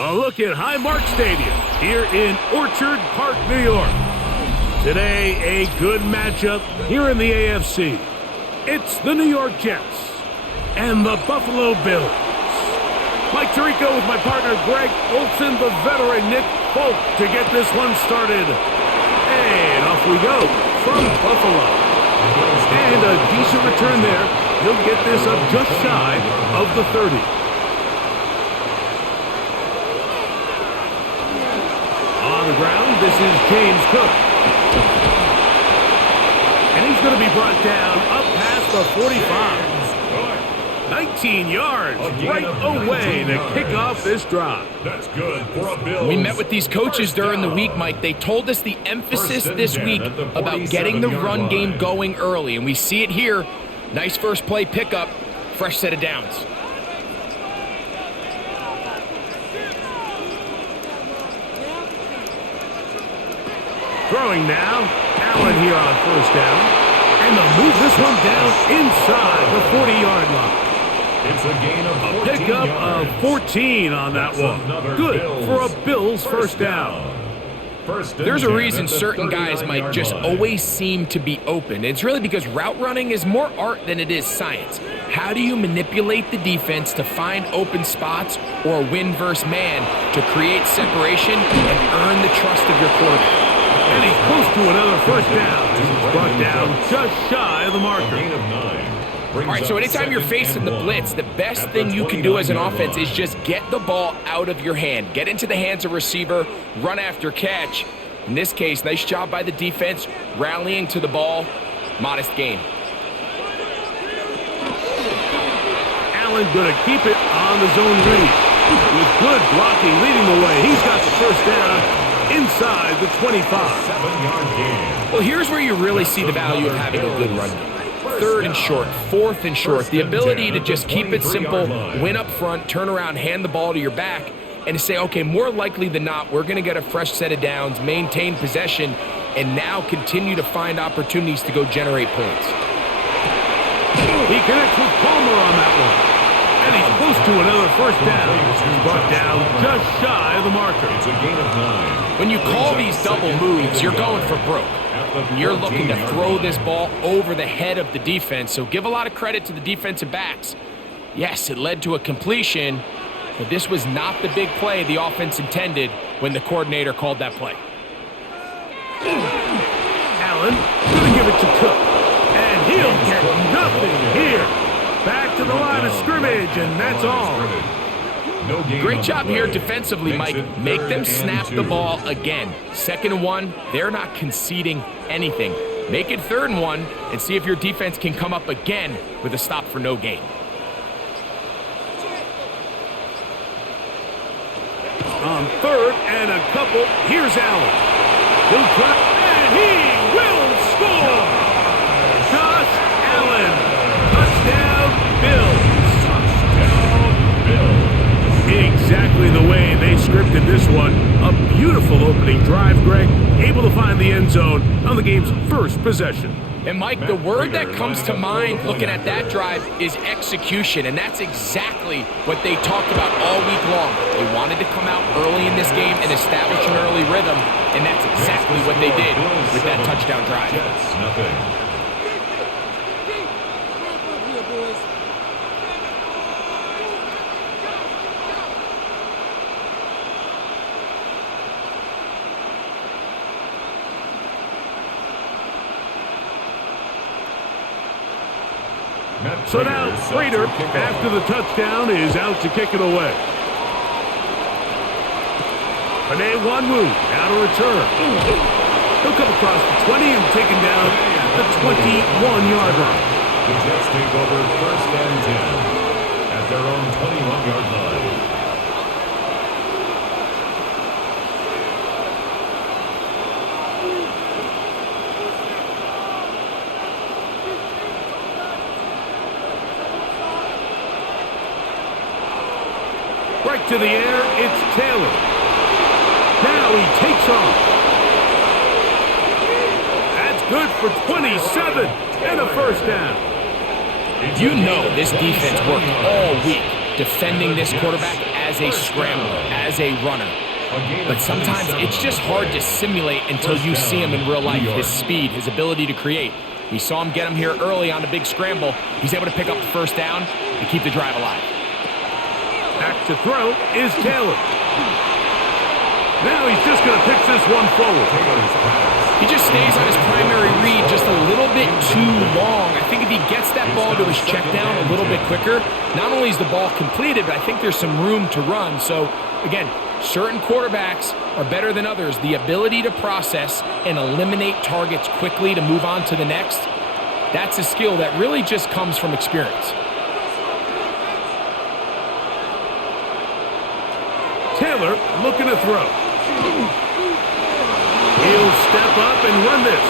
A look at Highmark Stadium here in Orchard Park, New York. Today, a good matchup here in the AFC. It's the New York Jets and the Buffalo Bills. Mike Tirico with my partner Greg Olson, the veteran Nick Folk to get this one started. And off we go from Buffalo. And a decent return there. He'll get this up just shy of the 30. On the ground, this is James Cook. And he's going to be brought down up past the 45. 19 yards right away to kick off this drive. That's good for a Bills. We met with these coaches during the week, Mike. They told us the emphasis this week about getting the run game going early, and we see it here. Nice first play pickup, fresh set of downs. Throwing now, Allen here on first down. And they'll move this one down inside the 40-yard line. It's a gain of 14 a pickup yards. of 14 on that one. Good for a Bills first down. There's a reason certain guys, Mike, just always seem to be open. It's really because route running is more art than it is science. How do you manipulate the defense to find open spots or win versus man to create separation and earn the trust of your quarterback? And he's close to another first down. He's brought down just shy of the marker. All right, so anytime you're facing the blitz, the best thing you can do as an offense is just get the ball out of your hand. Get into the hands of receiver, run after catch. In this case, nice job by the defense, rallying to the ball. Modest gain. Allen going to keep it on the zone read. With good blocking leading the way. He's got the first down inside the 25. 7-yard gain. Well, here's where you really see the value of having a good run game. Third and short, fourth and short. The ability to just keep it simple, win up front, turn around, hand the ball to your back, and to say, okay, more likely than not, we're going to get a fresh set of downs, maintain possession, and now continue to find opportunities to go generate points. He connects with Palmer on that one. And he's close to another first down. He's brought down just shy of the marker. It's a gain of 9. When you call these double moves, you're going for broke. You're looking to throw this ball over the head of the defense, so give a lot of credit to the defensive backs. Yes, it led to a completion, but this was not the big play the offense intended when the coordinator called that play. Allen going to give it to Cook, and he'll get nothing here. Back to the line of scrimmage, and that's all. Great job here defensively, Mike. Make them snap the ball again. 2nd and 1, they're not conceding anything. Make it 3rd and 1 and see if your defense can come up again with a stop for no gain. On 3rd and a couple, here's Allen. He'll cut, and he will score! Josh Allen, touchdown Bills. Exactly the way they scripted this one. A beautiful opening drive, Greg. Able to find the end zone on the game's first possession. And Mike, the word that comes to mind looking at that drive is execution, and that's exactly what they talked about all week long. They wanted to come out early in this game and establish an early rhythm, and that's exactly what they did with that touchdown drive. Nothing. So now, Prater, after the touchdown, is out to kick it away. Panay Wanwu, now to return. He'll come across the 20 and taken down at the 21-yard line. The Jets take over 1st and 10 at their own 21-yard line. Right to the air, it's Taylor. Now he takes off. That's good for 27 and a first down. You know this defense worked all week defending this quarterback as a scrambler, as a runner. But sometimes it's just hard to simulate until you see him in real life, his speed, his ability to create. We saw him get him here early on the big scramble. He's able to pick up the first down and keep the drive alive. Back to throw is Taylor. Now he's just going to pitch this one forward. He just stays on his primary read just a little bit too long. I think if he gets that ball to his check down a little bit quicker, not only is the ball completed, but I think there's some room to run. So, again, certain quarterbacks are better than others. The ability to process and eliminate targets quickly to move on to the next, that's a skill that really just comes from experience. Taylor looking to throw. He'll step up and run this.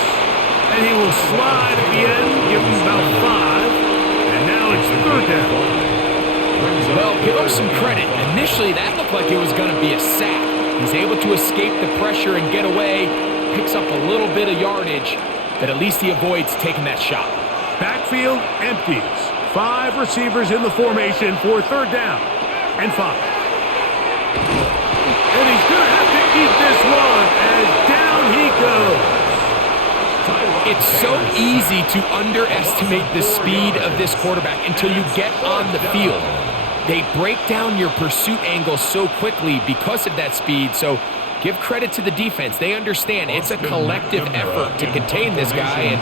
And he will slide at the end, give him about 5. And now it's third down. Well, give him some credit. Initially, that looked like it was going to be a sack. He's able to escape the pressure and get away, picks up a little bit of yardage, but at least he avoids taking that shot. Backfield empties. 5 receivers in the formation for third down and 5. And he's going to have to eat this one as down he goes. It's so easy to underestimate the speed of this quarterback until you get on the field. They break down your pursuit angle so quickly because of that speed. So give credit to the defense. They understand it's a collective effort to contain this guy. And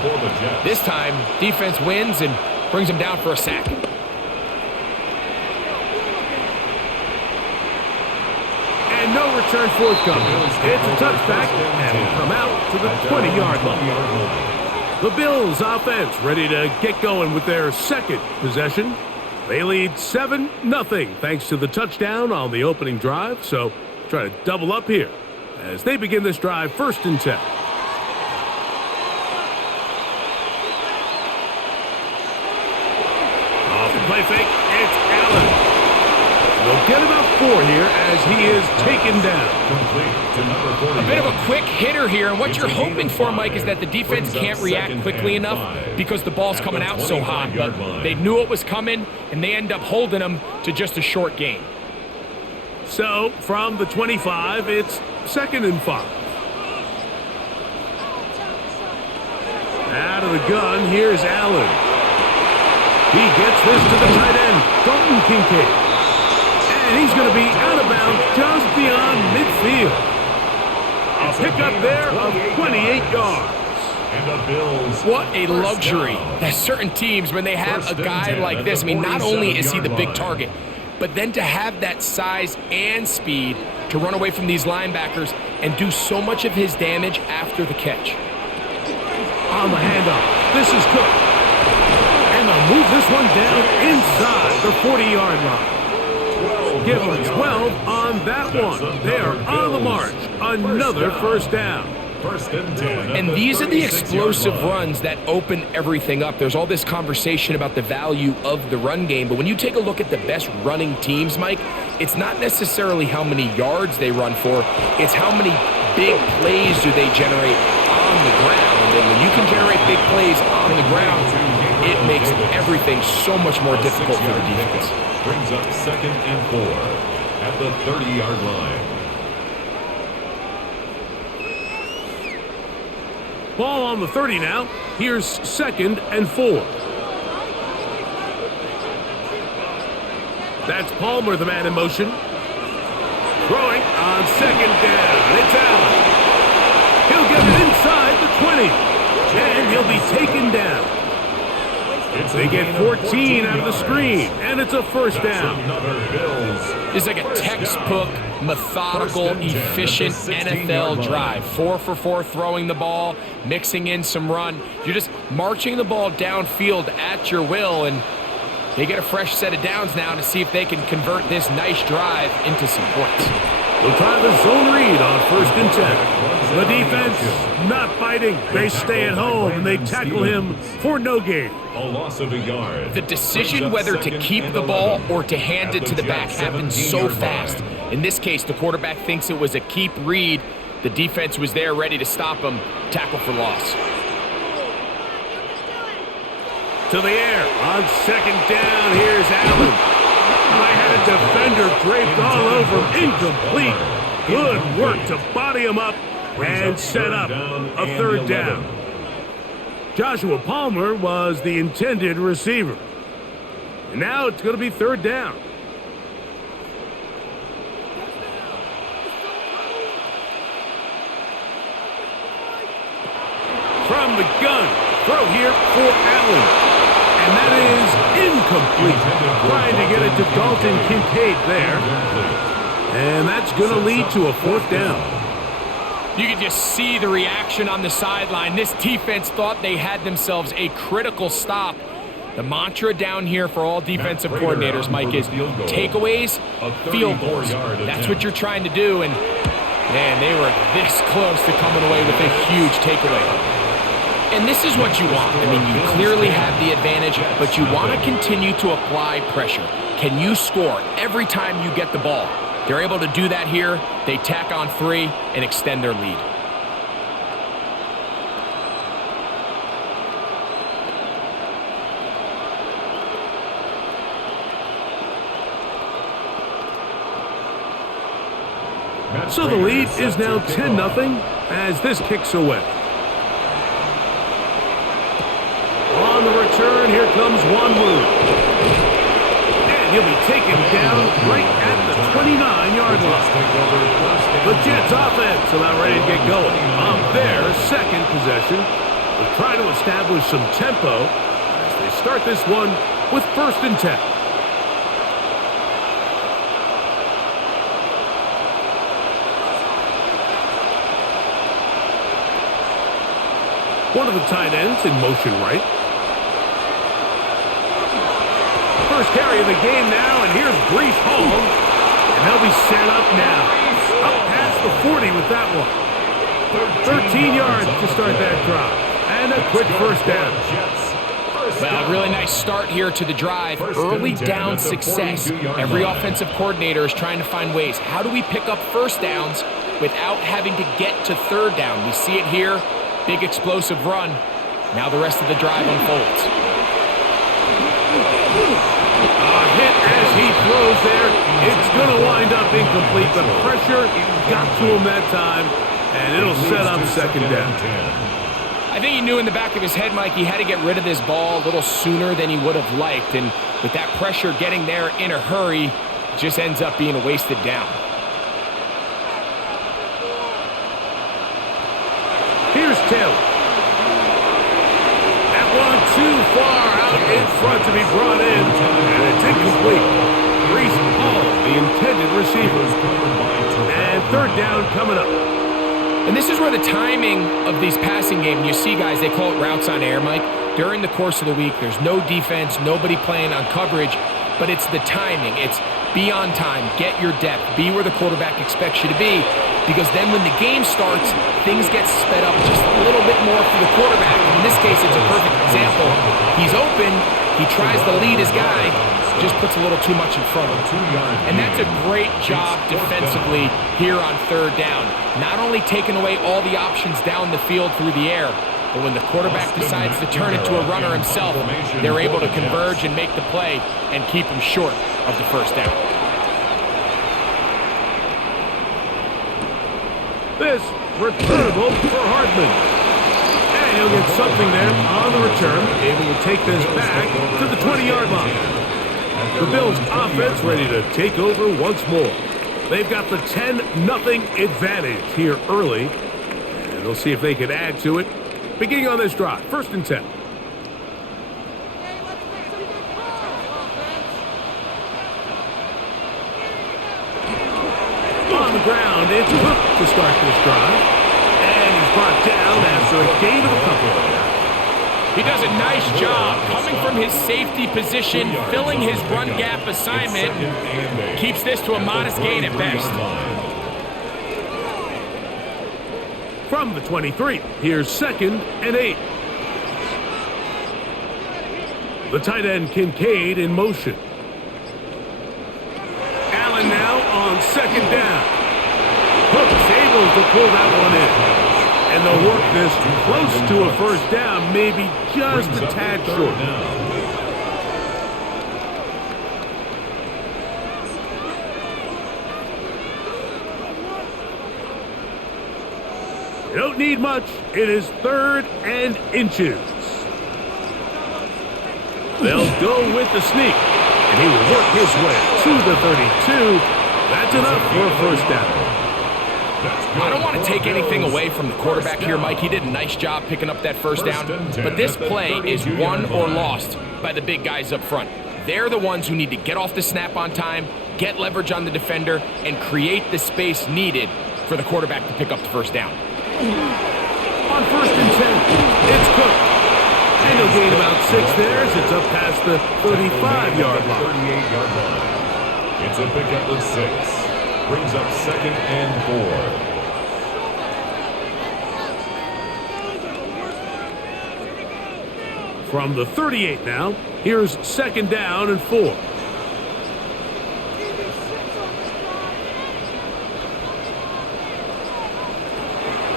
this time, defense wins and brings him down for a sack. And no return forthcoming. It's a touchback, and will come out to the 20-yard line. The Bills offense ready to get going with their second possession. They lead 7-0 thanks to the touchdown on the opening drive. So try to double up here as they begin this drive 1st and 10. Off the play fake, it's Allen. They'll get about 4 here as he is taken down. A bit of a quick hitter here, and what you're hoping for, Mike, is that the defense can't react quickly enough because the ball's coming out so hot. But they knew it was coming, and they end up holding him to just a short gain. So, from the 25, it's 2nd and 5. Out of the gun, here's Allen. He gets this to the tight end, Dalton Kincaid. And he's going to be out of bounds just beyond midfield. A pickup there of 28 yards. What a luxury that certain teams, when they have a guy like this, I mean, not only is he the big target, but then to have that size and speed to run away from these linebackers and do so much of his damage after the catch. On the handoff, this is Cook. And they'll move this one down inside the 40-yard line. Give them 12 on that one. They are on the march. Another first down. And these are the explosive runs that open everything up. There's all this conversation about the value of the run game, but when you take a look at the best running teams, Mike, it's not necessarily how many yards they run for, it's how many big plays do they generate on the ground. And when you can generate big plays on the ground, it makes everything so much more difficult for the defense. Brings up 2nd and 4 at the 30-yard line. Ball on the 30 now. Here's 2nd and 4. That's Palmer, the man in motion. Throwing on 2nd down. It's Allen. He'll get it inside the 20. And he'll be taken down. They get 14 out of the screen, and it's a first down. It's like a textbook, methodical, efficient NFL drive. 4 for 4 throwing the ball, mixing in some run. You're just marching the ball downfield at your will, and they get a fresh set of downs now to see if they can convert this nice drive into some points. They'll try the zone read on 1st and 10. The defense not biting. They stay at home, and they tackle him for no gain. A loss of a yard. The decision whether to keep the ball or to hand it to the back happens so fast. In this case, the quarterback thinks it was a keep read. The defense was there ready to stop him. Tackle for loss. To the air on 2nd down. Here's Allen. I had a defender draped all over him. Incomplete. Good work to body him up and set up a third down. Joshua Palmer was the intended receiver. And now it's going to be third down. From the gun, throw here for Allen. And that is incomplete. Trying to get it to Dalton Kincaid there. And that's going to lead to a fourth down. You can just see the reaction on the sideline. This defense thought they had themselves a critical stop. The mantra down here for all defensive coordinators, Mike, is takeaways, field goals. That's what you're trying to do, and man, they were this close to coming away with a huge takeaway. And this is what you want. I mean, you clearly have the advantage, but you want to continue to apply pressure. Can you score every time you get the ball? They're able to do that here. They tack on 3 and extend their lead. So the lead is now 10-0 as this kicks away. On the return, here comes Wanwu. And he'll be taken down right at the 29-yard line. The Jets offense about ready to get going on their second possession. They'll try to establish some tempo as they start this one with 1st and 10. One of the tight ends in motion right. First carry of the game now, and here's Breece Hall. And they'll be set up now. Up past the 40 with that one. 13 yards to start that drive. And a quick first down. Well, really nice start here to the drive. Early down success. Every offensive coordinator is trying to find ways. How do we pick up first downs without having to get to third down? We see it here. Big explosive run. Now the rest of the drive unfolds. A hit as he throws there. It's going to wind up incomplete. The pressure got to him that time, and it'll set up second down. I think he knew in the back of his head, Mike, he had to get rid of this ball a little sooner than he would have liked. And with that pressure getting there in a hurry, it just ends up being a wasted down. Here's Taylor. That one too far out in front to be brought in, and it's incomplete. Breece Hall, the intended receiver. And third down coming up. And this is where the timing of these passing games, you see guys, they call it routes on air, Mike. During the course of the week, there's no defense, nobody playing on coverage, but it's the timing. It's be on time, get your depth, be where the quarterback expects you to be, because then when the game starts, things get sped up just a little bit more for the quarterback. In this case, it's a perfect example. He's open, he tries to lead his guy, just puts a little too much in front of him. And that's a great job defensively here on third down. Not only taking away all the options down the field through the air, but when the quarterback decides to turn it to a runner himself, they're able to converge and make the play and keep him short of the first down. This returnable for Hardman. And he'll get something there on the return, able to take this back to the 20-yard line. The Bills offense ready to take over once more. They've got the 10-0 advantage here early. And they'll see if they can add to it. Beginning on this drive, 1st and 10. On the ground, it's Cook to start this drive. And he's brought down after a gain of a couple. He does a nice job coming from his safety position, filling his run gap assignment. Keeps this to a modest gain at best. From the 23, here's 2nd and 8. The tight end Kincaid in motion. Allen now on 2nd down. Cook's able to pull that one in. And they'll work this close to a first down, maybe just a tad short. You don't need much. It is 3rd and inches. They'll go with the sneak, and he will work his way to the 32. That's enough for a first down. I don't want to take anything away from the quarterback here, Mike. He did a nice job picking up that first down, but this play is won or lost by the big guys up front. They're the ones who need to get off the snap on time, get leverage on the defender, and create the space needed for the quarterback to pick up the first down. On 1st and 10, it's Cook. And he'll gain about 6 there as it's up past the 35-yard line. 38-yard line. It's a pickup of 6. Brings up 2nd and 4. From the 38 now, here's 2nd down and 4.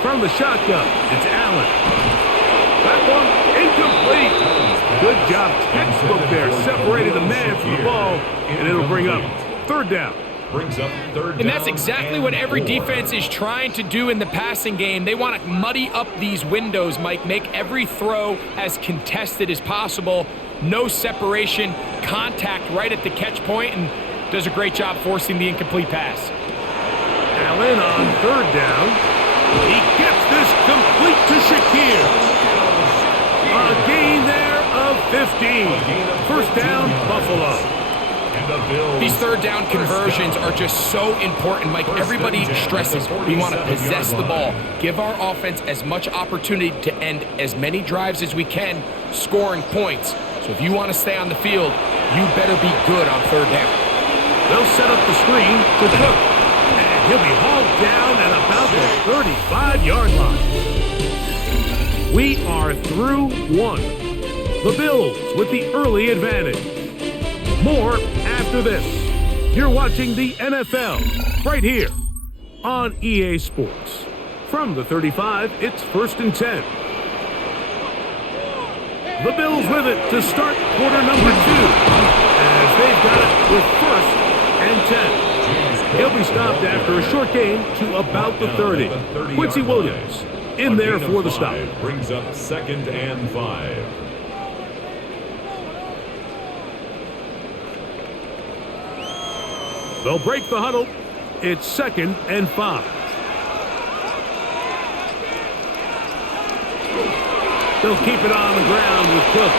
From the shotgun, it's Allen. That one incomplete. Good job, textbook there, separating the man from the ball, and it'll bring up 3rd down. Brings up 3rd down. And that's exactly what every defense is trying to do in the passing game. They want to muddy up these windows, Mike, make every throw as contested as possible. No separation, contact right at the catch point, and does a great job forcing the incomplete pass. Allen on 3rd down. He gets this complete to Shakir. A gain there of 15. First down, Buffalo. These 3rd down conversions are just so important, Mike. Everybody stresses we want to possess the ball, give our offense as much opportunity to end as many drives as we can, scoring points. So if you want to stay on the field, you better be good on 3rd down. They'll set up the screen to Cook, and he'll be hauled down at about the 35-yard line. We are through 1. The Bills with the early advantage. More after this. You're watching the NFL right here on EA Sports. From the 35, it's 1st and 10. The Bills with it to start quarter number 2, as they've got it with 1st and 10. He'll be stopped after a short gain to about the 30. Quincy Williams in there for the stop. Brings up 2nd and 5. They'll break the huddle. It's 2nd and 5. They'll keep it on the ground with Cook.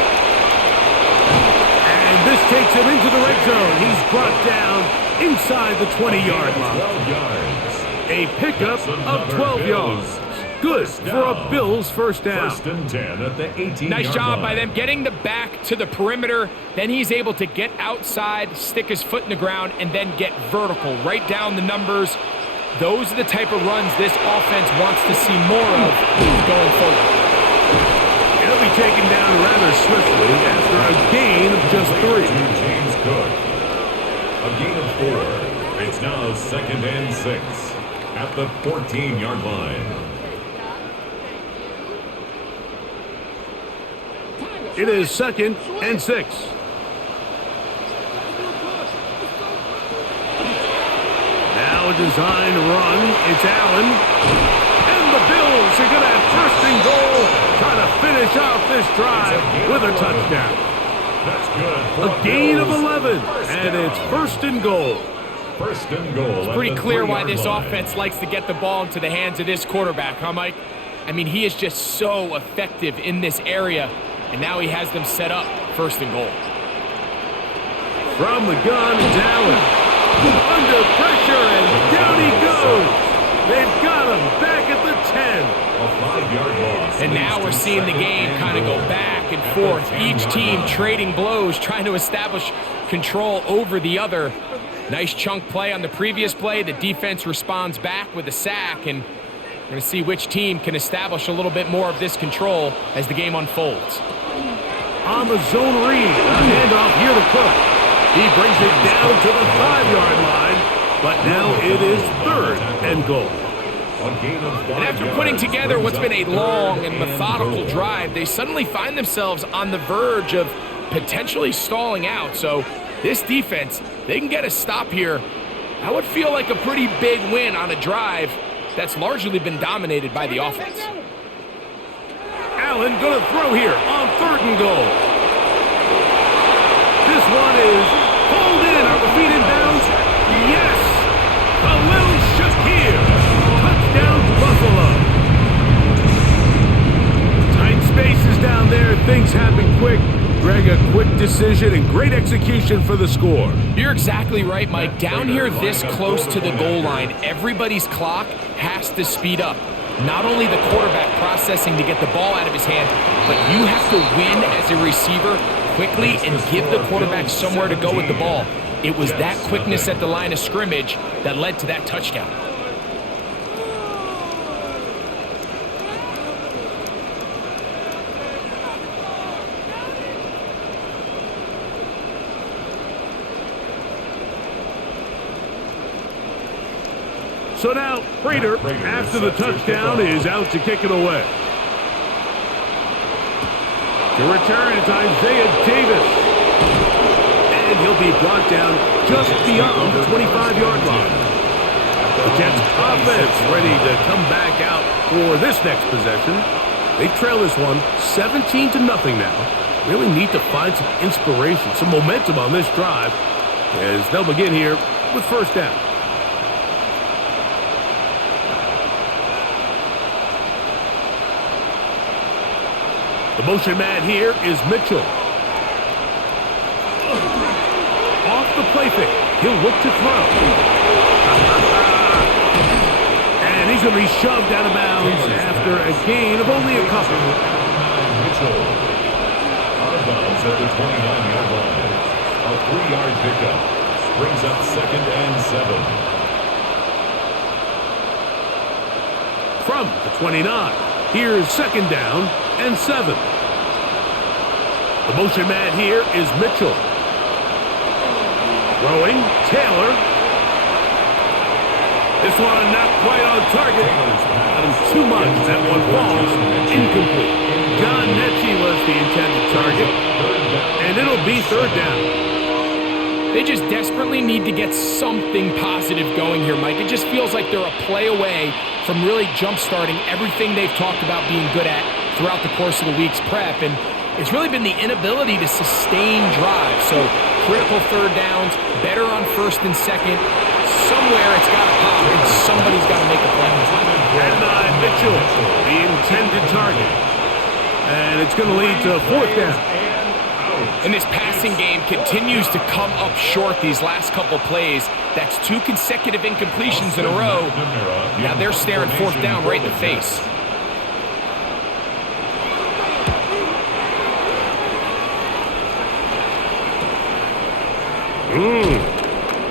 And this takes him into the red zone. He's brought down inside the 20-yard line. 12 yards. A pickup of 12 yards. Good for a Bills first down. 1st and 10 at the 18-yard Nice job line. by them getting the back to the perimeter. Then he's able to get outside, stick his foot in the ground, and then get vertical right down the numbers. Those are the type of runs this offense wants to see more of going forward. He'll be taken down rather swiftly after a gain of just 3. James Cook. A gain of 4. It's now 2nd and 6 at the 14-yard line. It is 2nd and 6. Now a designed run. It's Allen. And the Bills are going to have 1st and goal. Trying to finish off this drive with a touchdown. That's good. A gain of 11. And it's 1st and goal. 1st and goal. It's pretty clear why this offense likes to get the ball into the hands of this quarterback, huh, Mike? I mean, he is just so effective in this area. And now he has them set up 1st and goal. From the gun, it's Allen. Under pressure, and down he goes. They've got him back at the 10. A 5-yard loss. And now we're seeing the game kind of go back and forth. Each team trading blows, trying to establish control over the other. Nice chunk play on the previous play. The defense responds back with a sack, and we're going to see which team can establish a little bit more of this control as the game unfolds. On the zone read, a handoff here to Cook. He brings it down to the 5-yard line, but now it is 3rd and goal. And after putting together what's been a long and methodical drive, they suddenly find themselves on the verge of potentially stalling out. So this defense, they can get a stop here. That would feel like a pretty big win on a drive. that's largely been dominated by the offense. Allen going to throw here on 3rd and goal. This one is pulled in. Are the feet in bounds? Yes! Khalil Shakir. Touchdown Buffalo. Tight spaces down there. Things happen quick. Greg, a quick decision and great execution for the score. You're exactly right, Mike. Down here this close to the goal line, everybody's clock has to speed up. Not only the quarterback processing to get the ball out of his hand, but you have to win as a receiver quickly and give the quarterback somewhere to go with the ball. It was that quickness at the line of scrimmage that led to that touchdown. So now, Prater, after the touchdown, is out to kick it away. To return, it's Isaiah Davis. And he'll be brought down just beyond the 25-yard line. The Jets offense ready to come back out for this next possession. They trail this one 17-0 now. Really need to find some inspiration, some momentum on this drive as they'll begin here with 1st down. The motion man here is Mitchell. Off the play fake. He'll look to throw. And he's going to be shoved out of bounds after a gain of only a couple. Mitchell. Out of bounds at the 29-yard line. A 3-yard pickup. Brings up 2nd and 7. From the 29. Here's 2nd down and 7. The motion man here is Mitchell. Throwing, Taylor. This one not quite on target. Not him too much. That one falls incomplete. John Netchie was the intended target. And it'll be 3rd down. They just desperately need to get something positive going here, Mike. It just feels like they're a play away from really jump-starting everything they've talked about being good at throughout the course of the week's prep. And it's really been the inability to sustain drives. So critical 3rd downs, better on 1st and 2nd. Somewhere it's got to pop, and somebody's got to make a play. And Mitchell, the intended target. And it's going to lead to 4th down. And this passing game continues to come up short these last couple plays. That's 2 consecutive incompletions in a row. Now they're staring 4th down right in the face.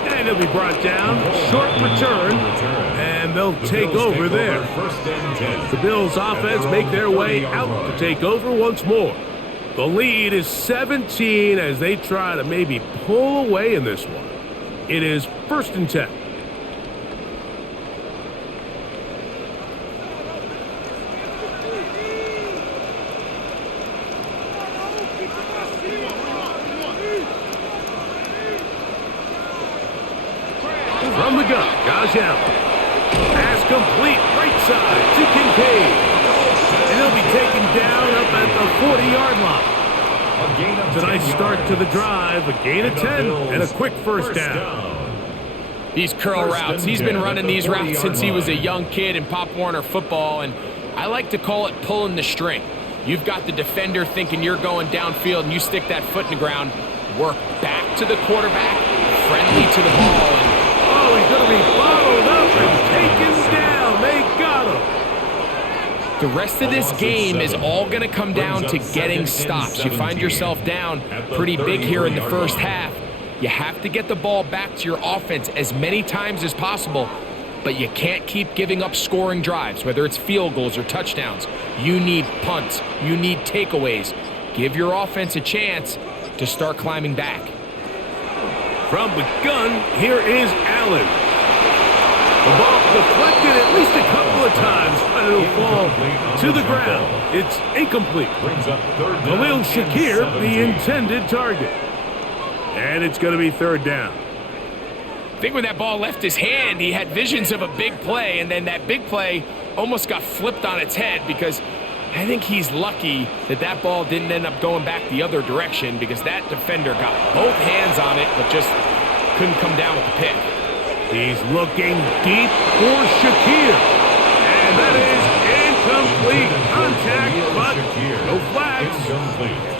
And he'll be brought down. Short return. And they'll take over there. The Bills offense make their way out to take over once more. The lead is 17 as they try to maybe pull away in this one. It is 1st and 10. From the gun, Josh Allen. Pass complete, right side to Kincaid. And he'll be taken down up at the 40-yard line. It's a nice start to the drive, a gain of 10, and a quick 1st down. These curl routes, he's been running these routes since he was a young kid in Pop Warner football, and I like to call it pulling the string. You've got the defender thinking you're going downfield, and you stick that foot in the ground, work back to the quarterback, friendly to the ball, and oh, he's going to be bottled up and taken down. They got him. the rest of this game is all going to come down to getting stops. You find yourself down pretty big here in the first half. You have to get the ball back to your offense as many times as possible, but you can't keep giving up scoring drives, whether it's field goals or touchdowns. You need punts. You need takeaways. Give your offense a chance to start climbing back. From the gun, here is Allen. The ball deflected at least a couple of times, but it'll fall to the ground. It's incomplete. Khalil Shakir, the intended target. And it's going to be third down. I think when that ball left his hand, he had visions of a big play, and then that big play almost got flipped on its head because I think he's lucky that that ball didn't end up going back the other direction because that defender got both hands on it but just couldn't come down with the pick. He's looking deep for Shakir. And that is incomplete contact, but no flags.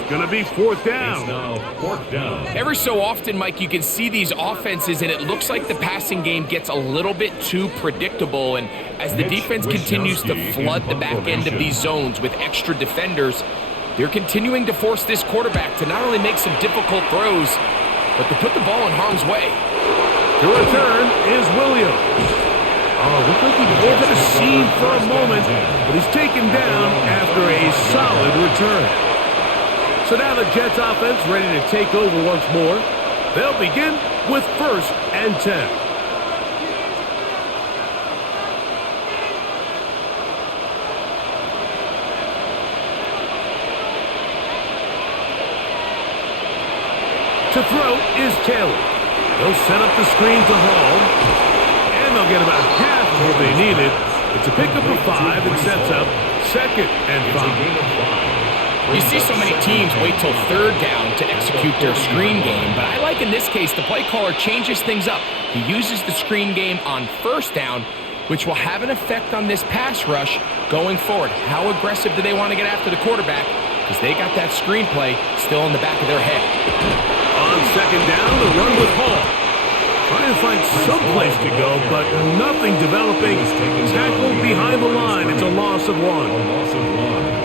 It's going to be fourth down. It's now fourth down. Every so often, Mike, you can see these offenses, and it looks like the passing game gets a little bit too predictable. And as the defense continues to flood the back end of these zones with extra defenders, they're continuing to force this quarterback to not only make some difficult throws, but to put the ball in harm's way. The return is Williams. Oh, looks like he may have a seam for a moment, but he's taken down after a solid return. So now the Jets offense ready to take over once more. They'll begin with 1st and 10. To throw is Taylor. They'll set up the screen to Hall. And they'll get about half of what they needed. It's a pickup of 5 and sets up 2nd and 5. You see so many teams wait till 3rd down to execute their screen game, but I like in this case the play caller changes things up. He uses the screen game on 1st down, which will have an effect on this pass rush going forward. How aggressive do they want to get after the quarterback? Because they got that screen play still in the back of their head. On 2nd down, the run with Hall. Trying to find some place to go, but nothing developing. Tackled behind the line. It's a loss of 1.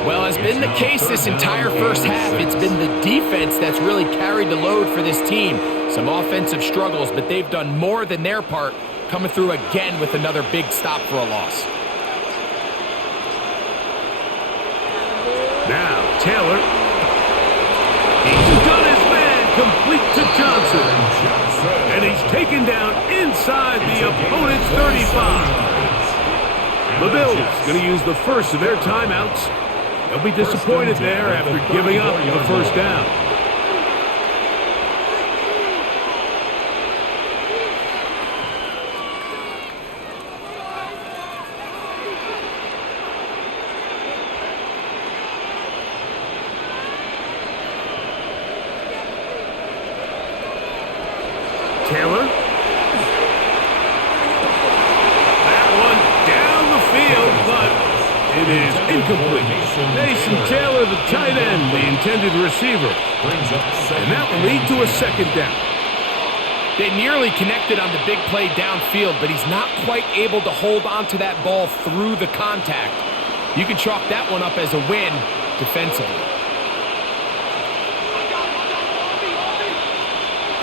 Well, has been the case this entire first half. It's been the defense that's really carried the load for this team. Some offensive struggles, but they've done more than their part, coming through again with another big stop for a loss. Now, Taylor. He's done his man, complete to Johnson. And he's taken down inside the opponent's 35. The Bills going to use the first of their timeouts. They'll be disappointed there after giving up the 1st down. Taylor. That one down the field, but it is incomplete. Mason Taylor, the tight end, the intended receiver. And that will lead to a 2nd down. They nearly connected on the big play downfield, but he's not quite able to hold on to that ball through the contact. You can chalk that one up as a win defensively.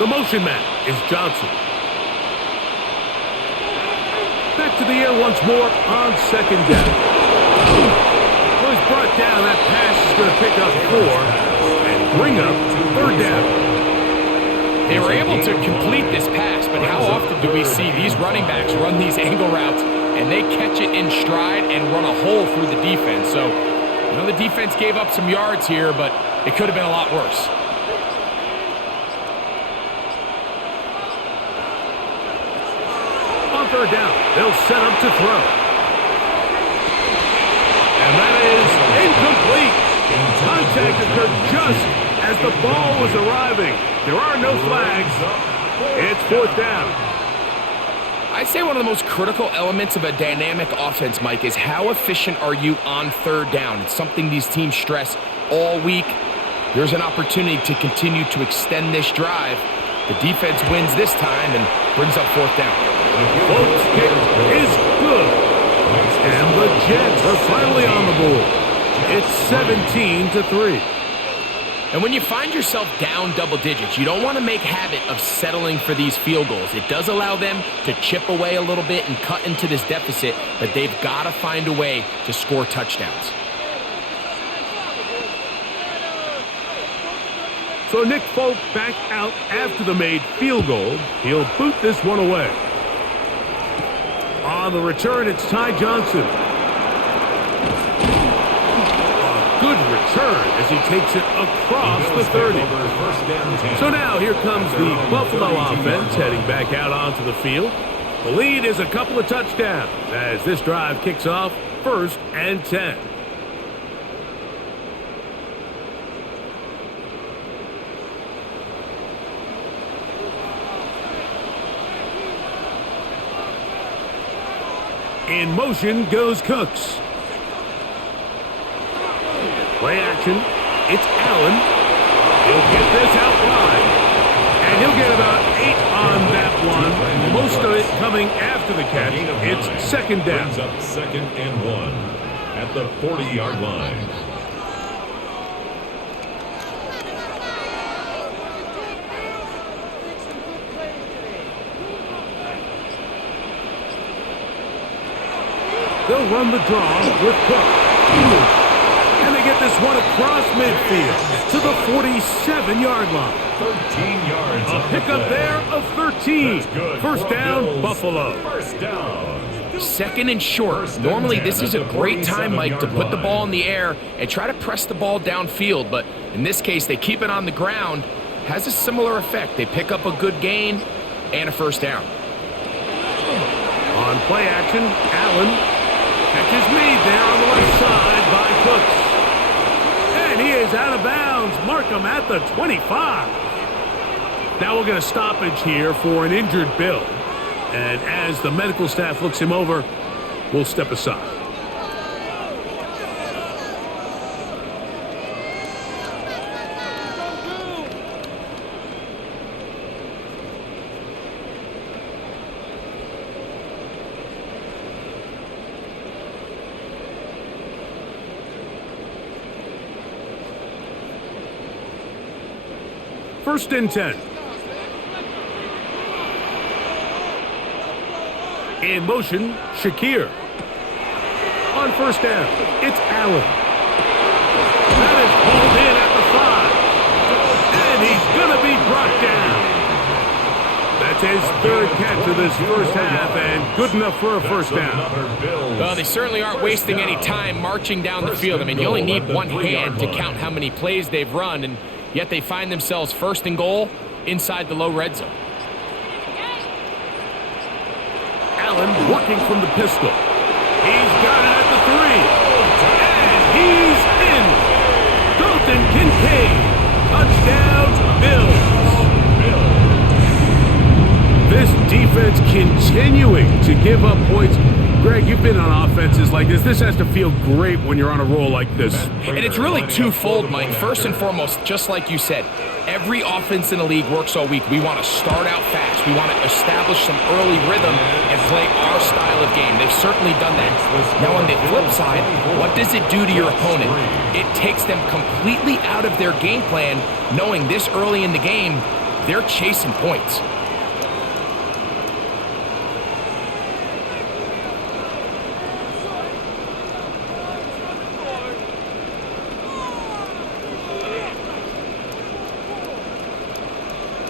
The motion man is Johnson. Back to the air once more on 2nd down. Well, he's brought down. That pass is going to pick up 4 and bring up 3rd down. They were able to complete this pass, but how often do we see these running backs run these angle routes and they catch it in stride and run a hole through the defense? So, you know, the defense gave up some yards here, but it could have been a lot worse. On 3rd down, they'll set up to throw. And that is incomplete. Contact occurred just as the ball was arriving. There are no flags. It's 4th down. I'd say one of the most critical elements of a dynamic offense, Mike, is how efficient are you on 3rd down? It's something these teams stress all week. There's an opportunity to continue to extend this drive. The defense wins this time and brings up 4th down. Folks, kick is good. And the Jets are finally on the board. It's 17-3. And when you find yourself down double digits, you don't want to make habit of settling for these field goals. It does allow them to chip away a little bit and cut into this deficit, but they've got to find a way to score touchdowns. So Nick Folk back out after the made field goal. He'll boot this one away. On the return, it's Ty Johnson. A good return as he takes it across the 30. So now here comes the Buffalo offense heading back out onto the field. The lead is a couple of touchdowns as this drive kicks off 1st and 10. In motion goes Cooks. Play action. It's Allen. He'll get this out wide. And he'll get about 8 on that one. Most of it coming after the catch. It's 2nd down. Brings up 2nd and 1 at the 40-yard line. They'll run the draw with Cook. And they get this one across midfield to the 47-yard line. 13 yards. A pickup there of 13. First down, Buffalo. First down. 2nd and short. Normally, this is a great time, Mike, to put the ball in the air and try to press the ball downfield. But in this case, they keep it on the ground. Has a similar effect. They pick up a good gain and a first down. On play action, Allen. Catch is made there on the left side by Cooks. And he is out of bounds. Mark him at the 25. Now we'll get a stoppage here for an injured Bill. And as the medical staff looks him over, we'll step aside. First and 10. In motion, Shakir. On first down, it's Allen. That is pulled in at the 5. And he's going to be brought down. That's his 3rd catch of this first half, and good enough for a first down. Well, they certainly aren't wasting any time marching down the field. I mean, you only need one hand to count how many plays they've run, and yet they find themselves 1st and goal inside the low red zone. Allen working from the pistol. He's got it at the 3. And he's in. Dalton Kincaid. Touchdown, Bills. This defense continuing to give up points. Greg, you've been on offenses like this. This has to feel great when you're on a roll like this. And it's really twofold, Mike. First and foremost, just like you said, every offense in the league works all week. We want to start out fast. We want to establish some early rhythm and play our style of game. They've certainly done that. Now, on the flip side, what does it do to your opponent? It takes them completely out of their game plan, knowing this early in the game, they're chasing points.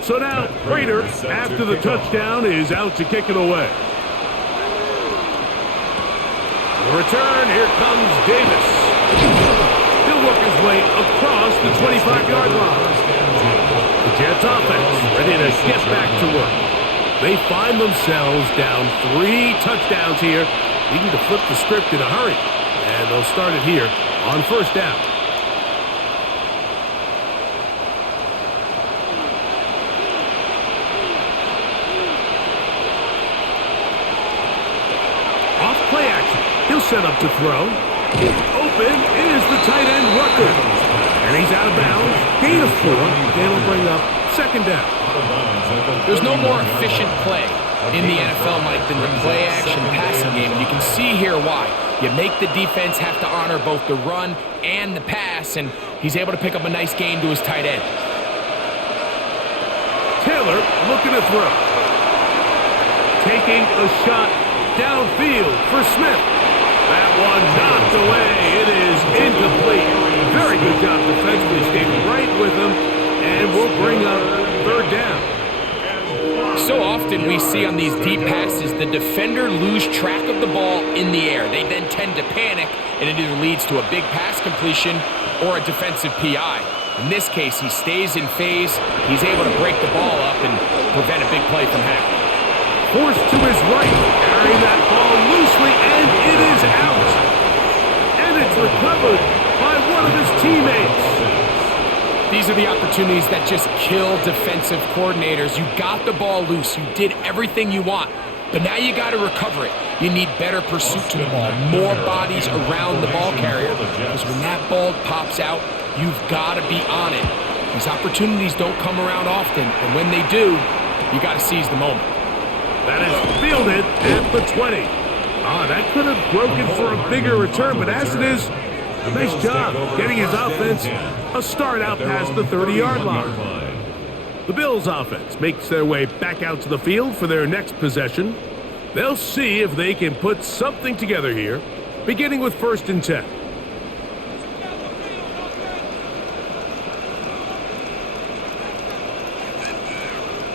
So now, Prater, after the touchdown, is out to kick it away. The return, here comes Davis. He'll work his way across the 25-yard line. The Jets offense ready to get back to work. They find themselves down 3 touchdowns here, needing to flip the script in a hurry. And they'll start it here on first down. Play action. He'll set up to throw. Open is the tight end, Rucker. And he's out of bounds. Gain of 4. They'll bring up 2nd down. There's no more efficient play in the NFL, Mike, than the play action passing game. And you can see here why. You make the defense have to honor both the run and the pass, and he's able to pick up a nice gain to his tight end. Taylor looking to throw. Taking a shot downfield for Smith. That one knocked away. It is incomplete. Very good job defensively. Stayed right with him, and we'll bring up 3rd down. So often we see on these deep passes, the defender lose track of the ball in the air. They then tend to panic, and it either leads to a big pass completion or a defensive PI. In this case, he stays in phase. He's able to break the ball up and prevent a big play from happening. Forced to his right, carrying that ball loosely, and it is out. And it's recovered by one of his teammates. These are the opportunities that just kill defensive coordinators. You got the ball loose. You did everything you want. But now you got to recover it. You need better pursuit to the ball, more bodies around the ball carrier. Because when that ball pops out, you've got to be on it. These opportunities don't come around often. And when they do, you got to seize the moment. That is fielded at the 20. That could have broken for a bigger return, but as it is, nice job getting his offense a start out past the 30-yard line. The Bills' offense makes their way back out to the field for their next possession. They'll see if they can put something together here, beginning with 1st and 10.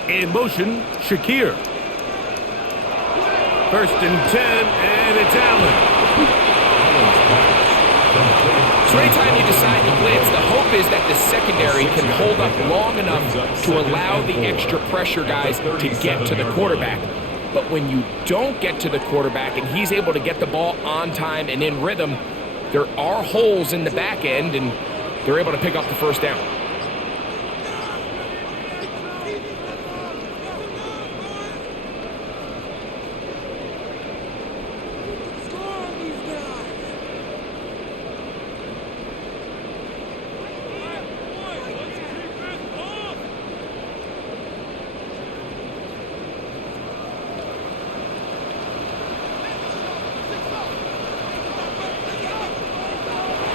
In motion, Shakir. 1st and 10, and it's Allen. So anytime you decide to blitz, the hope is that the secondary can hold up long enough to allow the extra pressure guys to get to the quarterback. But when you don't get to the quarterback and he's able to get the ball on time and in rhythm, there are holes in the back end, and they're able to pick up the 1st down.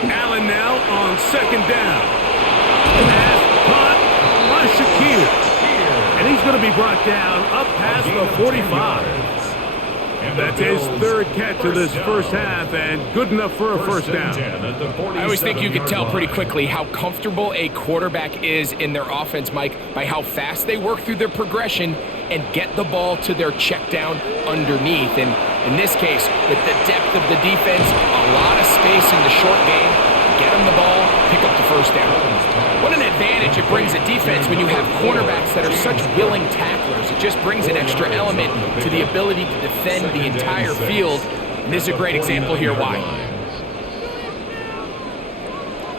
Allen now on 2nd down. Pass caught by Shakir. And he's going to be brought down up past the 45. That's his 3rd catch of this first half, and good enough for a 1st down. I always think you can tell pretty quickly how comfortable a quarterback is in their offense, Mike, by how fast they work through their progression and get the ball to their check down underneath. And in this case, with the depth of the defense, a lot of space in the short game, get them the ball, pick up the 1st down. What an advantage it brings a defense when you have cornerbacks that are such willing tacklers. It just brings an extra element to the ability to defend the entire field. And this is a great example here why.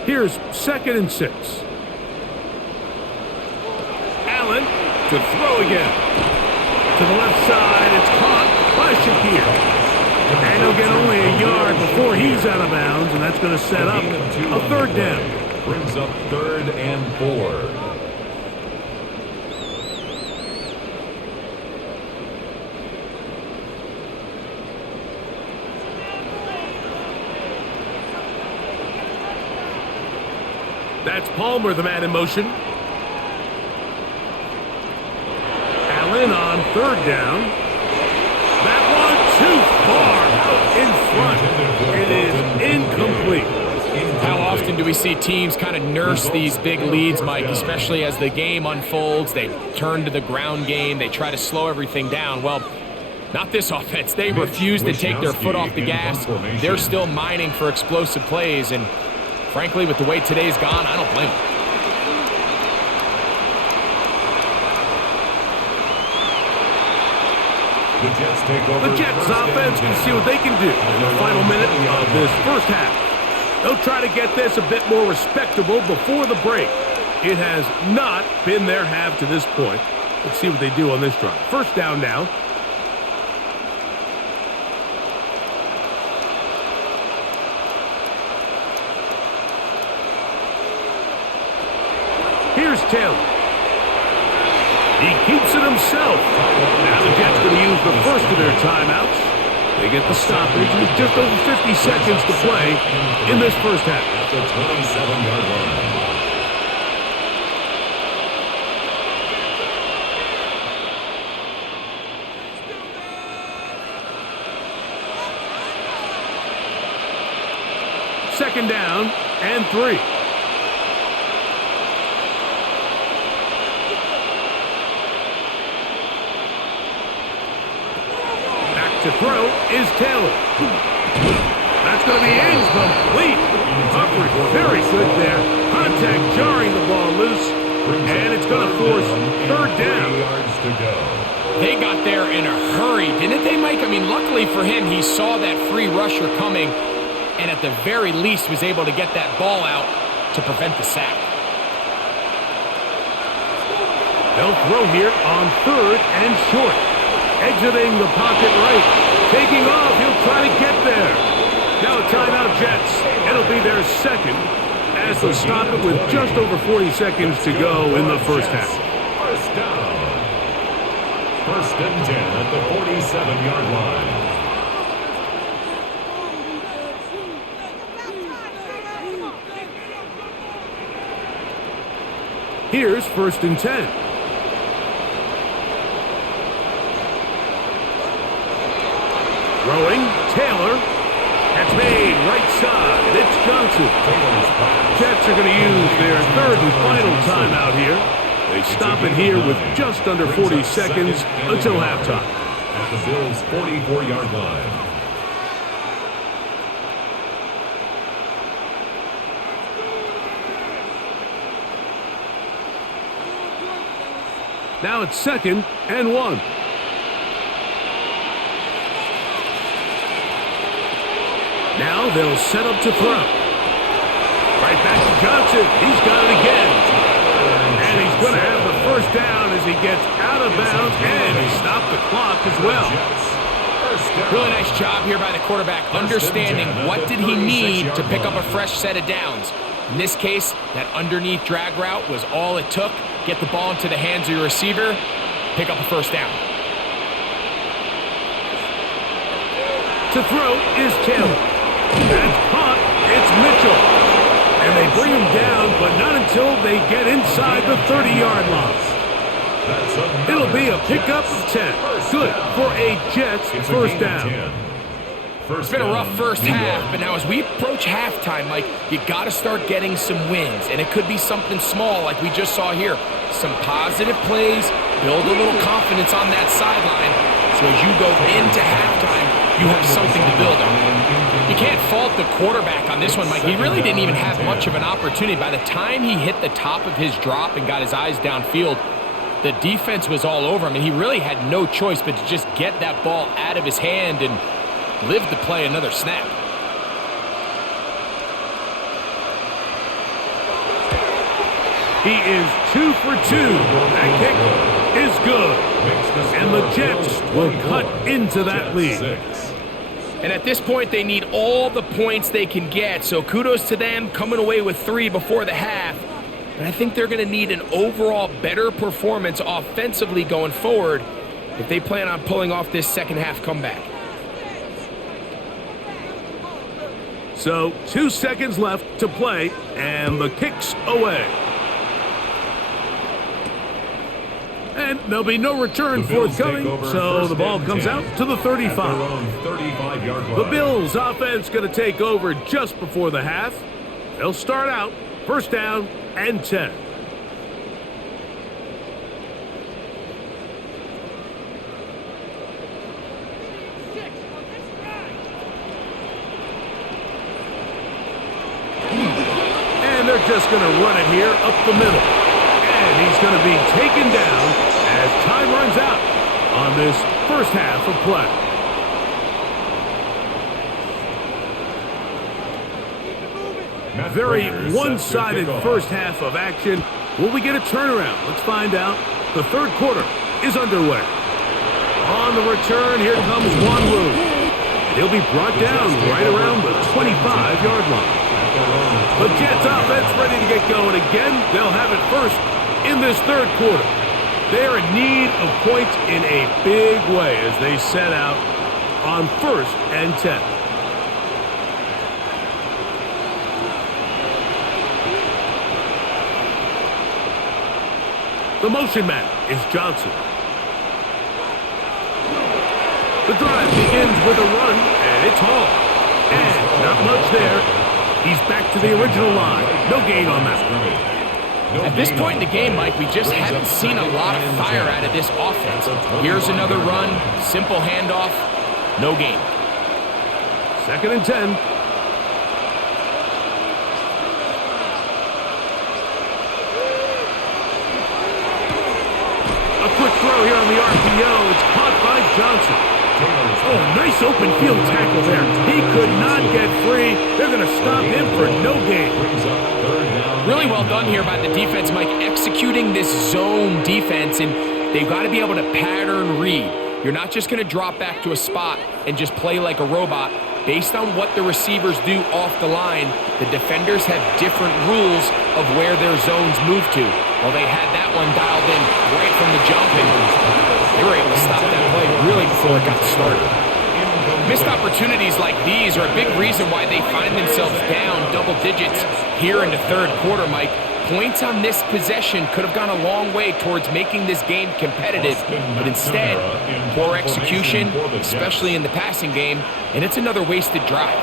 Here's 2nd and 6. Allen to throw again. To the left side, it's caught by Shakir. And he'll get only a yard before he's out of bounds, and that's going to set up a 3rd down. Brings up 3rd and 4. That's Palmer, the man in motion. Allen on 3rd down. That one too far out in front. It is incomplete. How often do we see teams kind of nurse these big leads, Mike, especially as the game unfolds? They turn to the ground game. They try to slow everything down. Well, not this offense. They refuse to take their foot off the gas. They're still mining for explosive plays, and frankly, with the way today's gone, I don't blame them. The Jets offense can see what they can do in the final minute of this first half. They'll try to get this a bit more respectable before the break. It has not been their half to this point. Let's see what they do on this drive. 1st down now. Here's Taylor. He keeps it himself. Now the Jets going to use the first of their timeouts. They get the stoppage with just over 50 seconds to play in this first half. At the 27-yard line. Second down and 3. To throw is Taylor. That's going to be incomplete. Humphrey, very good there. Contact jarring the ball loose, and it's going to force third down. 3 yards to go. They got there in a hurry, didn't they, Mike? I mean, luckily for him, he saw that free rusher coming, and at the very least was able to get that ball out to prevent the sack. They'll throw here on third and short. Exiting the pocket right. Taking off, he'll try to get there. Now a timeout, Jets. It'll be their second as they'll stop it with just over 40 seconds to go in the first half. First down. First and 10 at the 47-yard line. Here's first and 10. Throwing, Taylor. That's made right side. It's Johnson. Jets are going to use their third and final timeout here. They stop it here with just under 40 seconds until halftime. At the Bills' 44-yard line. Now it's second and 1. Now they'll set up to throw. Right back to Johnson. He's got it again. And he's going to have the first down as he gets out of bounds, and he stopped the clock as well. Really nice job here by the quarterback, understanding what did he need to pick up a fresh set of downs. In this case, that underneath drag route was all it took. Get the ball into the hands of your receiver, pick up a first down. To throw is Taylor. That's caught. It's Mitchell. And they bring him down, but not until they get inside the 30-yard line. It'll be a pickup of 10. Good for a Jets first down. It's been a rough first half, but now as we approach halftime, Mike, you got to start getting some wins. And it could be something small like we just saw here. Some positive plays, build a little confidence on that sideline. So as you go into halftime, you have something to build on. You can't fault the quarterback on this one, Mike. He really didn't even have much of an opportunity. By the time he hit the top of his drop and got his eyes downfield, the defense was all over him, and he really had no choice but to just get that ball out of his hand and live to play another snap. He is 2 for 2. That kick is good. And the Jets will cut into that lead. And at this point, they need all the points they can get. So kudos to them coming away with 3 before the half. But I think they're going to need an overall better performance offensively going forward if they plan on pulling off this second half comeback. So 2 seconds left to play, and the kick's away. And there'll be no return forthcoming, so the ball comes out to the 35. The Bills offense going to take over just before the half. They'll start out first down and 10. And they're just going to run it here up the middle. And he's going to be taken down as time runs out on this first half of play. Very one-sided first half of action. Will we get a turnaround? Let's find out. The third quarter is underway. On the return, here comes Wanwu. He'll be brought down right around the 25-yard line. The Jets offense ready to get going again. They'll have it first in this third quarter. They are in need of points in a big way as they set out on first and 10. The motion man is Johnson. The drive begins with a run, and it's Hall. And not much there. He's back to the original line. No gain on that. At this point in the game, Mike, we just haven't seen a lot of fire out of this offense. Here's another run, simple handoff. No gain. 2nd and 10. A quick throw here on the RPO. It's caught by Johnson. Oh, nice open field tackle there. He could not get free. They're going to stop him for no gain. Really well done here by the defense, Mike, executing this zone defense, and they've got to be able to pattern read. You're not just going to drop back to a spot and just play like a robot. Based on what the receivers do off the line, the defenders have different rules of where their zones move to. Well, they had that one dialed in right from the jump, and they were able to stop that play really before it got started. Missed opportunities like these are a big reason why they find themselves down double digits here in the third quarter, Mike. Points on this possession could have gone a long way towards making this game competitive, but instead, poor execution, especially in the passing game, and it's another wasted drive.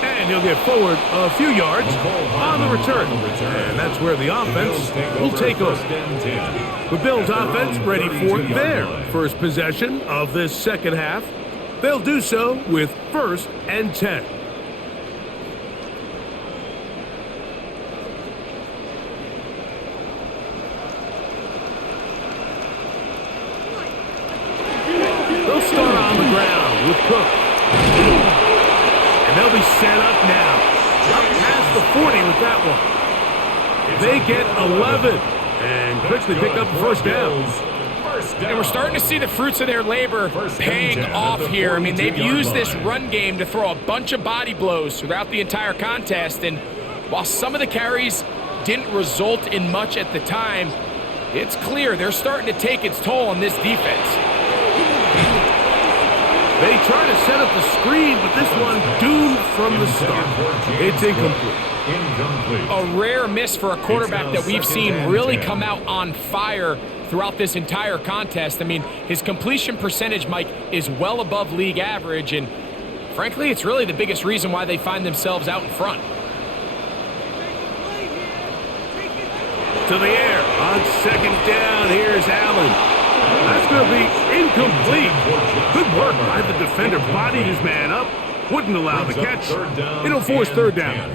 And he'll get forward a few yards on the return. And that's where the offense will take over. The Bills offense ready for their first possession of this second half. They'll do so with 1st and 10. They'll start on the ground with Cook. And they'll be set up now. Up past the 40 with that one. They get 11 and quickly pick up the first down. And we're starting to see the fruits of their labor paying off here. I mean, they've used this run game to throw a bunch of body blows throughout the entire contest. And while some of the carries didn't result in much at the time, it's clear they're starting to take its toll on this defense. They try to set up the screen, but this one doomed from the start. It's incomplete. A rare miss for a quarterback that we've seen really come out on fire throughout this entire contest. I mean, his completion percentage, Mike, is well above league average, and frankly, it's really the biggest reason why they find themselves out in front. To the air on 2nd down. Here's Allen. That's going to be incomplete. Good work by the defender. Bodied his man up. Wouldn't allow the catch. It'll force 3rd down.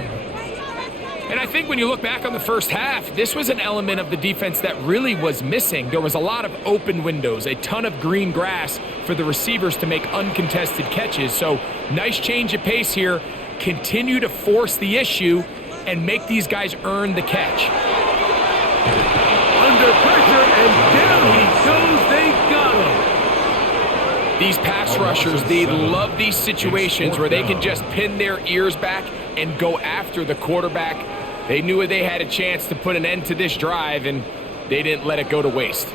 And I think when you look back on the first half, this was an element of the defense that really was missing. There was a lot of open windows, a ton of green grass for the receivers to make uncontested catches. So nice change of pace here. Continue to force the issue and make these guys earn the catch. Under pressure, and down he goes. They got him. These pass rushers, they love these situations where they can just pin their ears back and go after the quarterback. They knew they had a chance to put an end to this drive, and they didn't let it go to waste.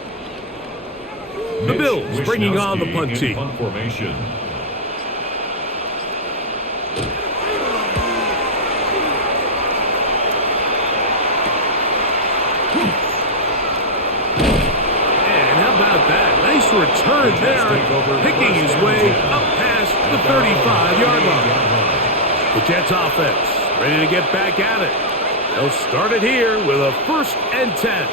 The Bills bringing on the punt team. Return there, picking his way up past the 35-yard line. The Jets offense ready to get back at it. They'll start it here with a 1st and 10.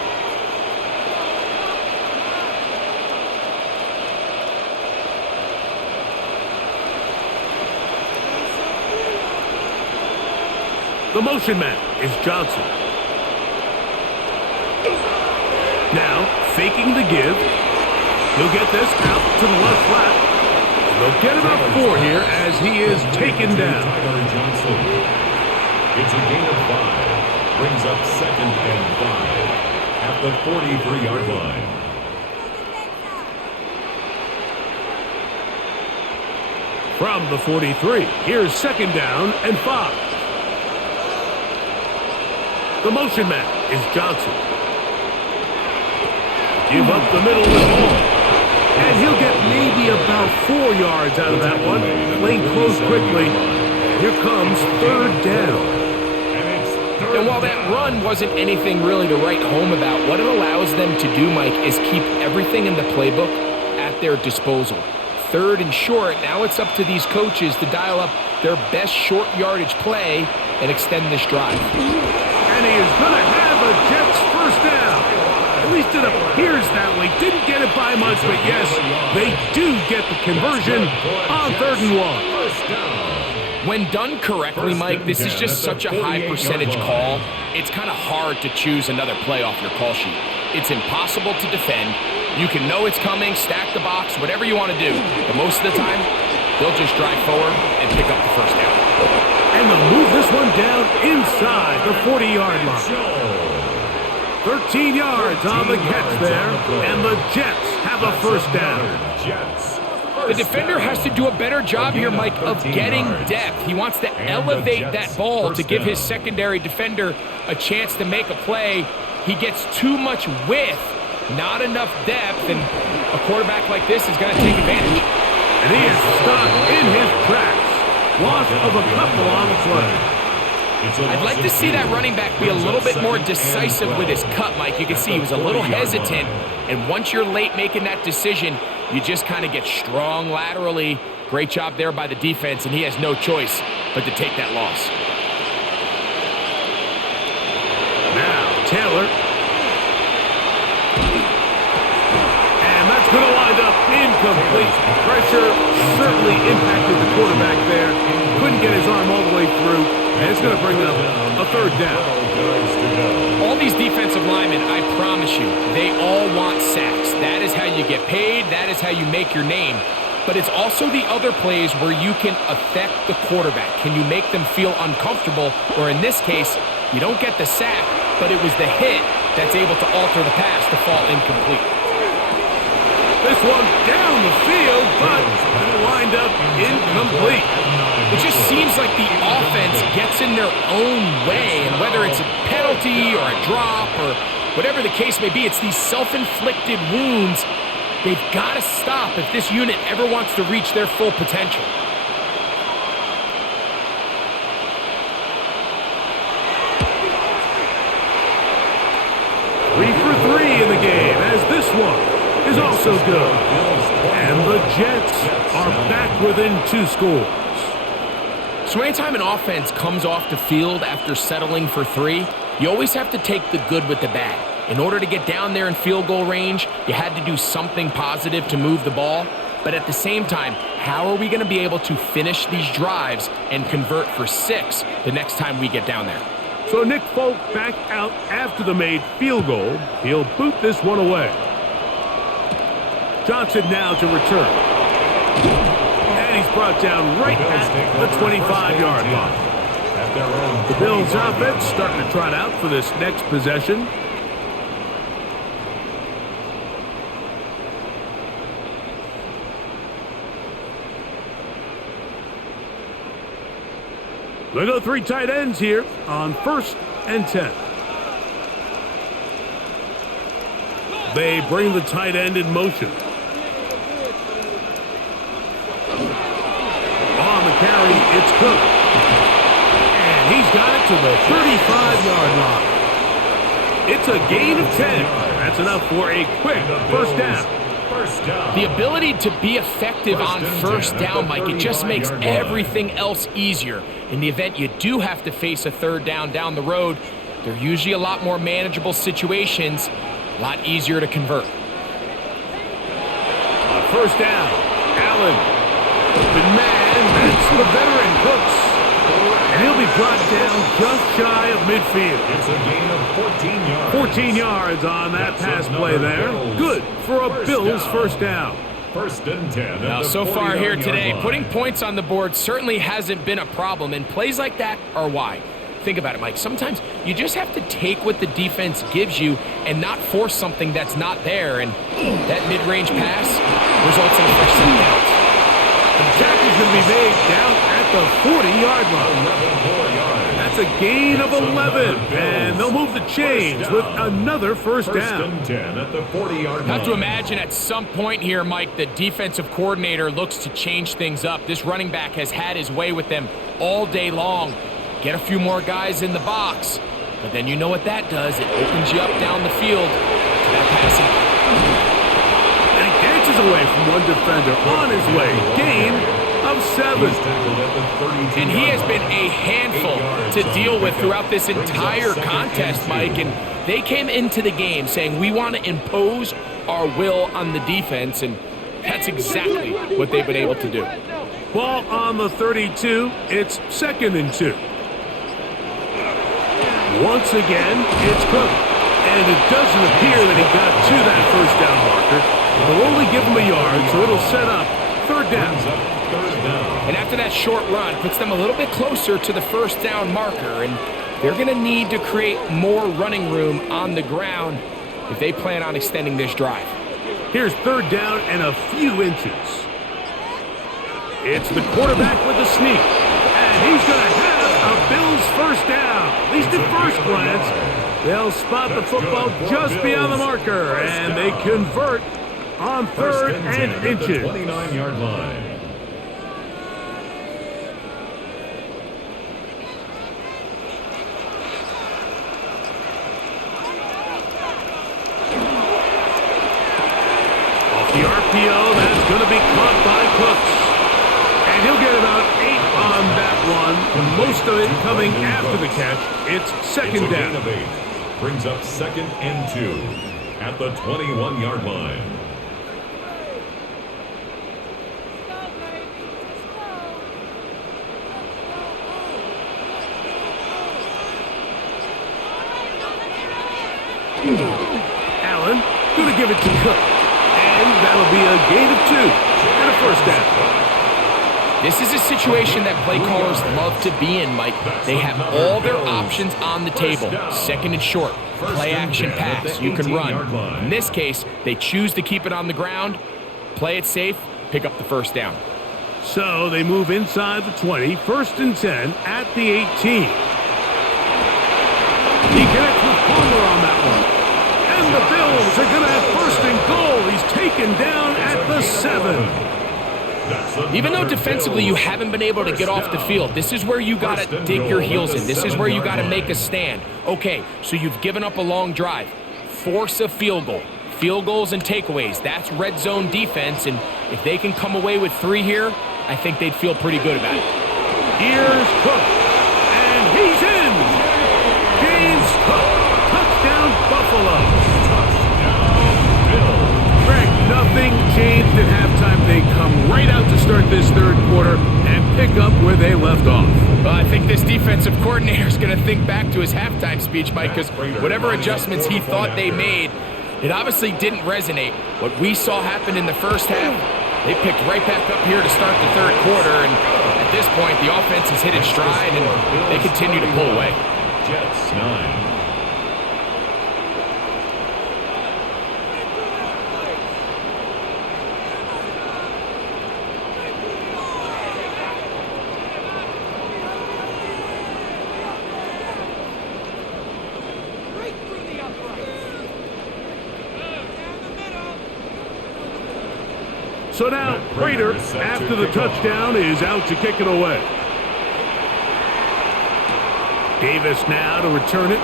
The motion man is Johnson. Now faking the give. He'll get this out to the left flat. They'll get about 4 here as he is taken down. It's a gain of 5. Brings up 2nd and 5 at the 43-yard line. From the 43, here's 2nd down and 5. The motion man is Johnson. Give up the middle with Hall. And he'll get maybe about 4 yards out of that one. Playing close quickly. Here comes 3rd down. And while that run wasn't anything really to write home about, what it allows them to do, Mike, is keep everything in the playbook at their disposal. 3rd and short, now it's up to these coaches to dial up their best short yardage play and extend this drive. And he is going to have a Jets 1st down. At least it appears that way. Didn't get it by much, but yes, they do get the conversion on 3rd and 1. When done correctly, Mike, this is just such a high percentage call. It's kind of hard to choose another play off your call sheet. It's impossible to defend. You can know it's coming, stack the box, whatever you want to do. But most of the time, they'll just drive forward and pick up the first down. And they'll move this one down inside the 40-yard line. 13 yards on the catch there, and the Jets have a first down. The defender has to do a better job here, Mike, of getting depth. He wants to elevate that ball to give his secondary defender a chance to make a play. He gets too much width, not enough depth, and a quarterback like this is going to take advantage. And he is stopped in his tracks. Loss of a couple on the play. I'd like to see that running back be a little bit more decisive with his cut, Mike. You can see he was a little hesitant, and once you're late making that decision, you just kind of get strong laterally. Great job there by the defense, and he has no choice but to take that loss. Now, Taylor. And that's going to wind up incomplete. Pressure certainly impacted the quarterback there. Couldn't get his arm all the way through. And it's going to bring up a 3rd down. All these defensive linemen, I promise you, they all want sacks. That is how you get paid. That is how you make your name. But it's also the other plays where you can affect the quarterback. Can you make them feel uncomfortable? Or in this case, you don't get the sack, but it was the hit that's able to alter the pass to fall incomplete. This one down the field, but it'll wind up incomplete. It just seems like the offense gets in their own way, and whether it's a penalty or a drop or whatever the case may be, it's these self-inflicted wounds. They've got to stop if this unit ever wants to reach their full potential. Three for 3 in the game, as this one is also good. And the Jets are back within 2 scores. So anytime an offense comes off the field after settling for 3, you always have to take the good with the bad. In order to get down there in field goal range, you had to do something positive to move the ball. But at the same time, how are we going to be able to finish these drives and convert for 6 the next time we get down there? So Nick Folk back out after the made field goal. He'll boot this one away. Johnson now to return. And he's brought down right at the 25-yard line. The Bills offense starting to trot out for this next possession. They go 3 tight ends here on 1st and 10. They bring the tight end in motion. On the carry, it's Cook. And he's got it to the 35-yard line. It's a gain of 10. That's enough for a quick first down. The ability to be effective on first down, Mike, it just makes everything else easier. In the event you do have to face a 3rd down the road, they're usually a lot more manageable situations, a lot easier to convert. First down, Allen. Open man, that's the veteran Cooks. And he'll be brought down just shy of midfield. It's a gain of 14 yards. 14 yards on that pass play there. Good for a Bills first down. 1st and 10. Now, so far here today, putting points on the board certainly hasn't been a problem, and plays like that are why. Think about it, Mike. Sometimes you just have to take what the defense gives you and not force something that's not there, and that mid-range pass results in a fresh set of downs. The tackle is going to be made down at the 40-yard line. That's a gain of 11, and they'll move the chains with another first down. 1st and 10 at the 40-yard line. Have to imagine at some point here, Mike, the defensive coordinator looks to change things up. This running back has had his way with them all day long. Get a few more guys in the box, but then you know what that does. It opens you up down the field to that passing. And he dances away from one defender on his way. Gain of 7. He's tackled at the 32-yard And he has line. been a handful to deal with throughout this entire contest, Mike. And they came into the game saying, we want to impose our will on the defense, and that's exactly what they've been able to do. Ball on the 32. It's 2nd and 2. Once again, it's Cook. And it doesn't appear that he got to that first down marker. They'll only give him a yard, so it'll set up 3rd down. And after that short run, puts them a little bit closer to the first down marker, and they're going to need to create more running room on the ground if they plan on extending this drive. Here's 3rd down and a few inches. It's the quarterback with the sneak, and he's going to have a Bills first down. At least at first glance, they'll spot the football just beyond the marker, and they convert on 3rd and inches. 29-yard line. Off the RPO, that's going to be caught by Cooks. And he'll get about 8 on that one, most of it coming after the catch. It's 2nd down. Gain of 8. Brings up 2nd and 2 at the 21-yard line. Allen going to give it to Cook. And that'll be a gain of 2 and a first down. This is a situation that play callers love to be in, Mike. They have all their options on the table. 2nd and short, play action pass, you can run. In this case, they choose to keep it on the ground, play it safe, pick up the first down. So they move inside the 20, 1st and 10 at the 18. He connects with Palmer on that one. And the Bills are going to have 1st and goal. He's taken down at the 7. Even though defensively you haven't been able to get off the field, this is where you got to dig your heels in. This is where you got to make a stand. Okay, so you've given up a long drive. Force a field goal. Field goals and takeaways, that's red zone defense, and if they can come away with 3 here, I think they'd feel pretty good about it. Here's Cook, and he's in. James Cook, touchdown Buffalo. Greg, nothing changed at halftime. They come right out to start this 3rd quarter and pick up where they left off. Well, I think this defensive coordinator is going to think back to his halftime speech, Mike, because whatever adjustments he thought they made, it obviously didn't resonate. What we saw happen in the first half, they picked right back up here to start the 3rd quarter, and at this point, the offense has hit its stride, and they continue to pull away. Jets 9. So now, Prater, after the touchdown, is out to kick it away. Davis now to return it.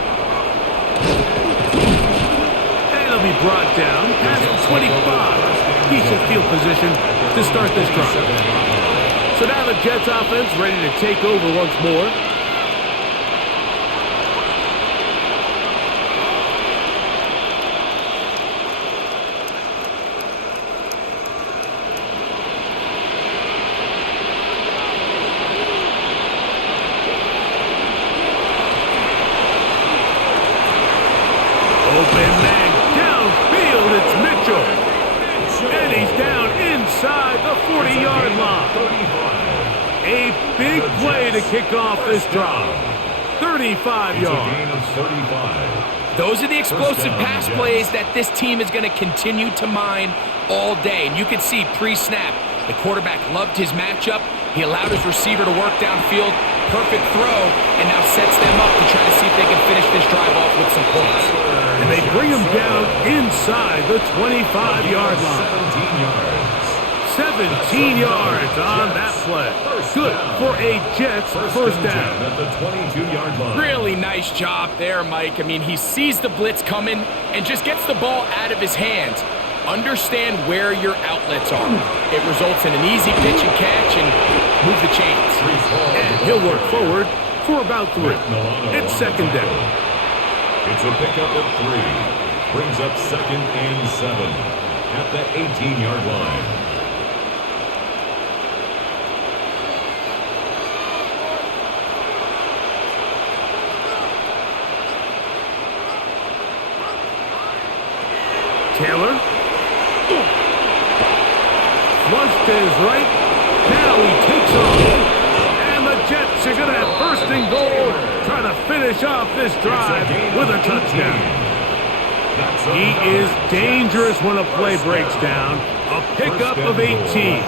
And it'll be brought down past the 25. Decent field position to start this drive. So now the Jets offense ready to take over once more. Open man downfield, it's Mitchell. And he's down inside the 40-yard line. A big play to kick off this drive. 35 yards. Those are the explosive pass plays that this team is going to continue to mine all day. And you can see pre-snap, the quarterback loved his matchup. He allowed his receiver to work downfield. Perfect throw, and now sets them up to try to see if they can finish this drive off with some points. And they bring him down inside the 25-yard line. 17 yards on that play. Good for a Jets first down. At the 22-yard line. Really nice job there, Mike. I mean, he sees the blitz coming and just gets the ball out of his hands. Understand where your outlets are. It results in an easy pitch and catch and move the chains. And he'll work forward for about 3. It's second down. It's a pickup of 3. Brings up second and 7 at the 18-yard line. Taylor. Flushed to his right. Now he takes off. And the Jets are going to have first and goal, trying to finish off this drive with a touchdown. He is dangerous when a play breaks down. A pickup of 18.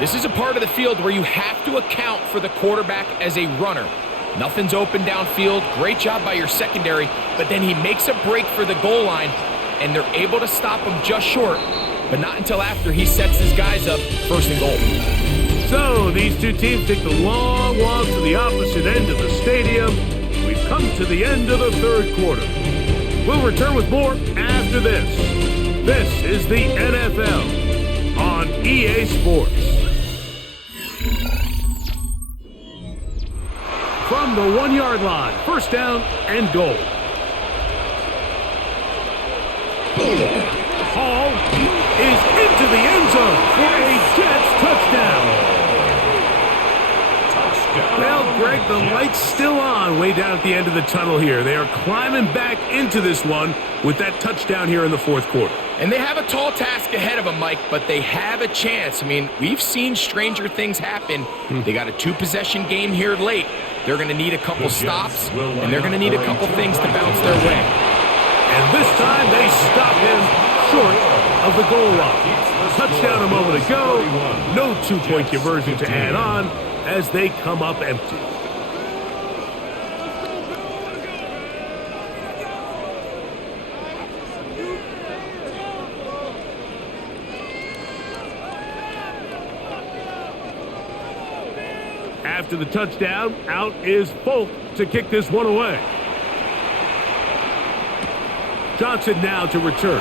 This is a part of the field where you have to account for the quarterback as a runner. Nothing's open downfield. Great job by your secondary, but then he makes a break for the goal line, and they're able to stop him just short, but not until after he sets his guys up first and goal. So these two teams take the long walk to the opposite end of the stadium. We've come to the end of the third quarter. We'll return with more after this. This is the NFL on EA Sports. From the 1-yard line, first down and goal. Hall is into the end zone for a Jets touchdown. Well, Greg, the light's still on way down at the end of the tunnel here. They are climbing back into this one with that touchdown here in the fourth quarter. And they have a tall task ahead of them, Mike, but they have a chance. I mean, we've seen stranger things happen. They got a 2-possession game here late. They're going to need a couple stops, and they're going to need a couple things to bounce their way. And this time they stop him short of the goal line. Touchdown a moment ago. No 2-point conversion to add on as they come up empty. After the touchdown, out is Folk to kick this one away. Johnson now to return.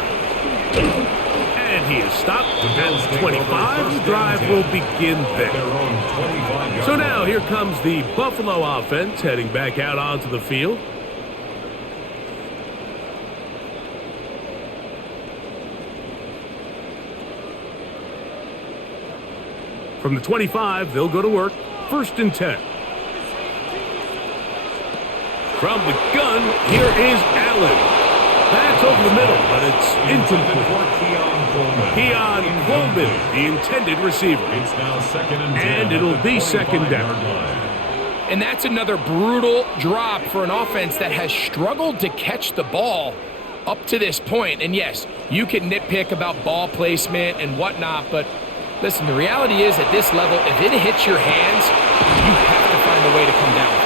And he is stopped at 25. The drive will begin there. So now here comes the Buffalo offense heading back out onto the field. From the 25, they'll go to work. First and 10. From the gun, here is Allen. That's over the middle, but it's incomplete. Keon Coleman, the intended receiver. It's now second and 10. And it'll be second down. And that's another brutal drop for an offense that has struggled to catch the ball up to this point. And yes, you can nitpick about ball placement and whatnot, but listen, the reality is at this level, if it hits your hands, you have to find a way to come down.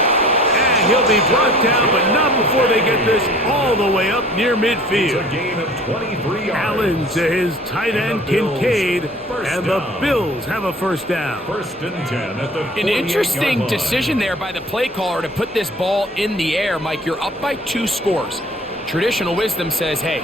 And he'll be brought down, but not before they get this all the way up near midfield. It's a gain of 23 yards. Allen to his tight end, Kincaid, and the Bills have a first down. First and 10 at the An interesting decision there by the play caller to put this ball in the air. Mike, you're up by 2 scores. Traditional wisdom says, hey,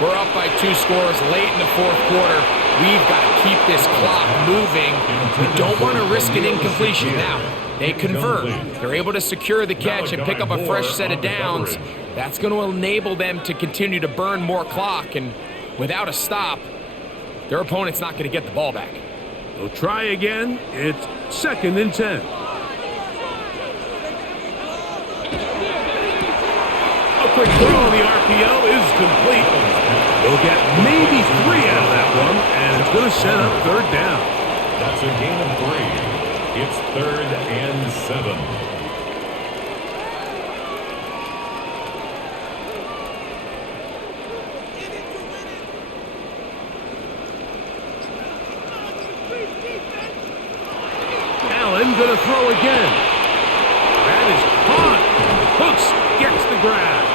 we're up by 2 scores late in the fourth quarter. We've got to keep this clock moving. We don't want to risk an incompletion. Now, they convert. They're able to secure the catch and pick up a fresh set of downs. That's going to enable them to continue to burn more clock. And without a stop, their opponent's not going to get the ball back. They'll try again. It's second and 10. A quick throw on the RPO is complete. They'll get maybe 3 out of that one, and it's going to set up third down. That's a gain of 3. It's third and 7. Allen going to throw again. That is caught. Hooks gets the grab.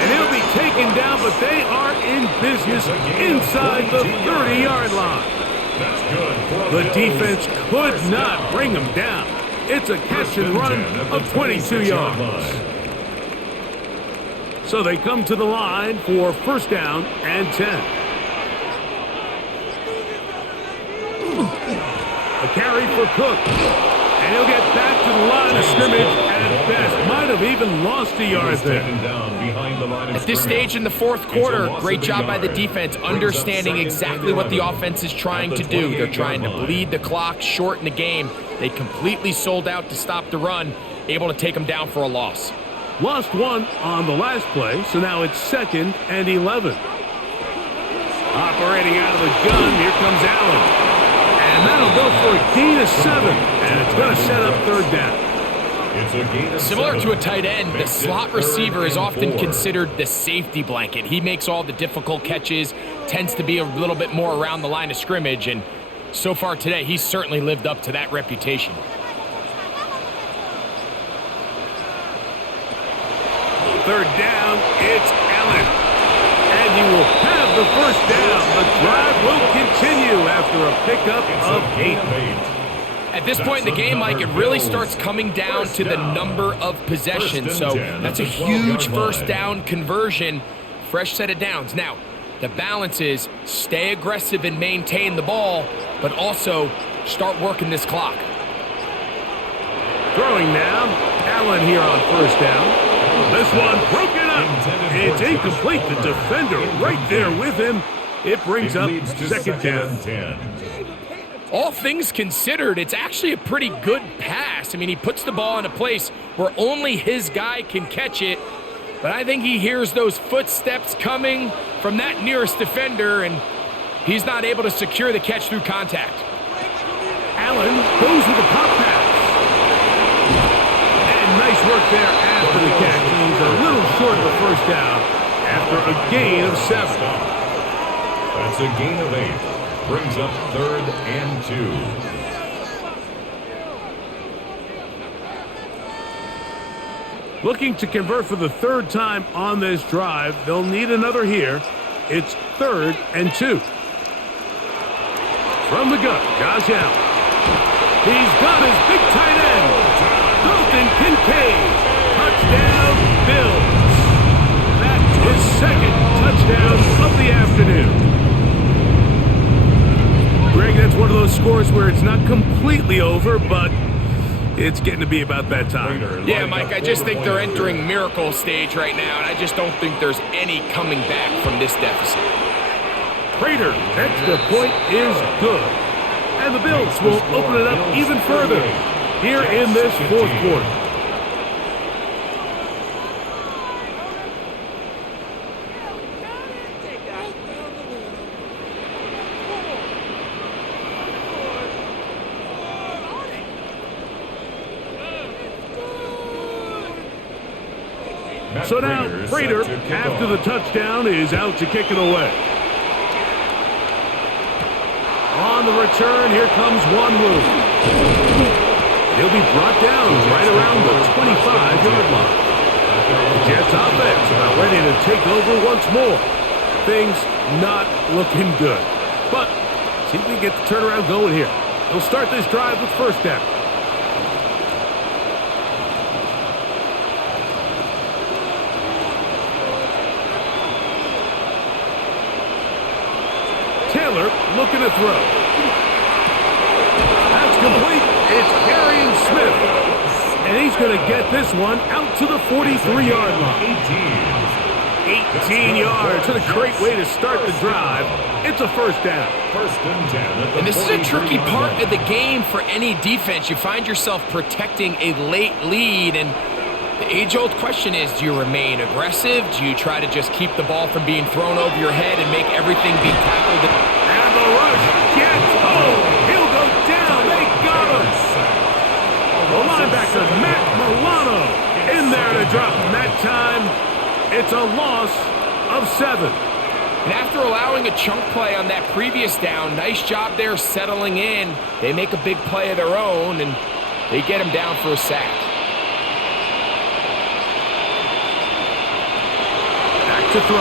And he'll be taken down, but they are in business inside the 30-yard line. That's good. The defense could not bring him down. It's a catch and run of 22 yards. So they come to the line for first down and 10. A carry for Cook. And he'll get back to the line of scrimmage at best. Might have even lost a yard there. At this stage in the fourth quarter, great job by the defense understanding exactly what the offense is trying to do. They're trying to bleed the clock, shorten the game. They completely sold out to stop the run, able to take them down for a loss. Lost one on the last play, so now it's 2nd and 11. Operating out of the gun, here comes Allen. And that'll go for a gain of 7, and it's going to set up third down. Similar to a tight end, the slot receiver is often considered the safety blanket. He makes all the difficult catches, tends to be a little bit more around the line of scrimmage, and so far today, he's certainly lived up to that reputation. Third down, it's Allen. And he will have the first down. The drive will continue after a pickup of 8. At this point in the game, Mike, it really starts coming down to the number of possessions. So that's a huge first down conversion. Fresh set of downs. Now, the balance is stay aggressive and maintain the ball, but also start working this clock. Throwing now, Allen here on first down. This one broken up. It's incomplete. The defender right there with him. It brings up second down. All things considered, it's actually a pretty good pass. I mean, he puts the ball in a place where only his guy can catch it. But I think he hears those footsteps coming from that nearest defender, and he's not able to secure the catch through contact. Allen goes with a pop pass. And nice work there after the catch. He's a little short of the first down after a gain of 7. That's a gain of 8. Brings up 3rd and 2. Looking to convert for the 3rd time on this drive. They'll need another here. It's 3rd and 2. From the gun, Josh Allen. He's got his big tight end, Dalton Kincaid. Touchdown, Bills. That's his 2nd touchdown of the afternoon. Greg, that's one of those scores where it's not completely over, but it's getting to be about that time. Yeah, Mike, I just think they're entering miracle stage right now, and I just don't think there's any coming back from this deficit. Prater, extra point is good. And the Bills will open it up even further here in this 4th quarter. So now, Prater, after the touchdown, is out to kick it away. On the return, here comes Wanwu. He'll be brought down right around the 25-yard line. The Jets offense about ready to take over once more. Things not looking good. But see if we can get the turnaround going here. They'll start this drive with first down. Taylor looking to throw. That's complete. It's Arian Smith. And he's going to get this one out to the 43-yard line. 18 yards. What a great way to start the drive. It's a first down. And this is a tricky part of the game for any defense. You find yourself protecting a late lead, and the age-old question is, do you remain aggressive? Do you try to just keep the ball from being thrown over your head and make everything be tackled? And the rush gets home. He'll go down. They got him. The linebacker, Matt Milano, in there to drop him. That time, it's a loss of 7. And after allowing a chunk play on that previous down, nice job there settling in. They make a big play of their own, and they get him down for a sack. To throw.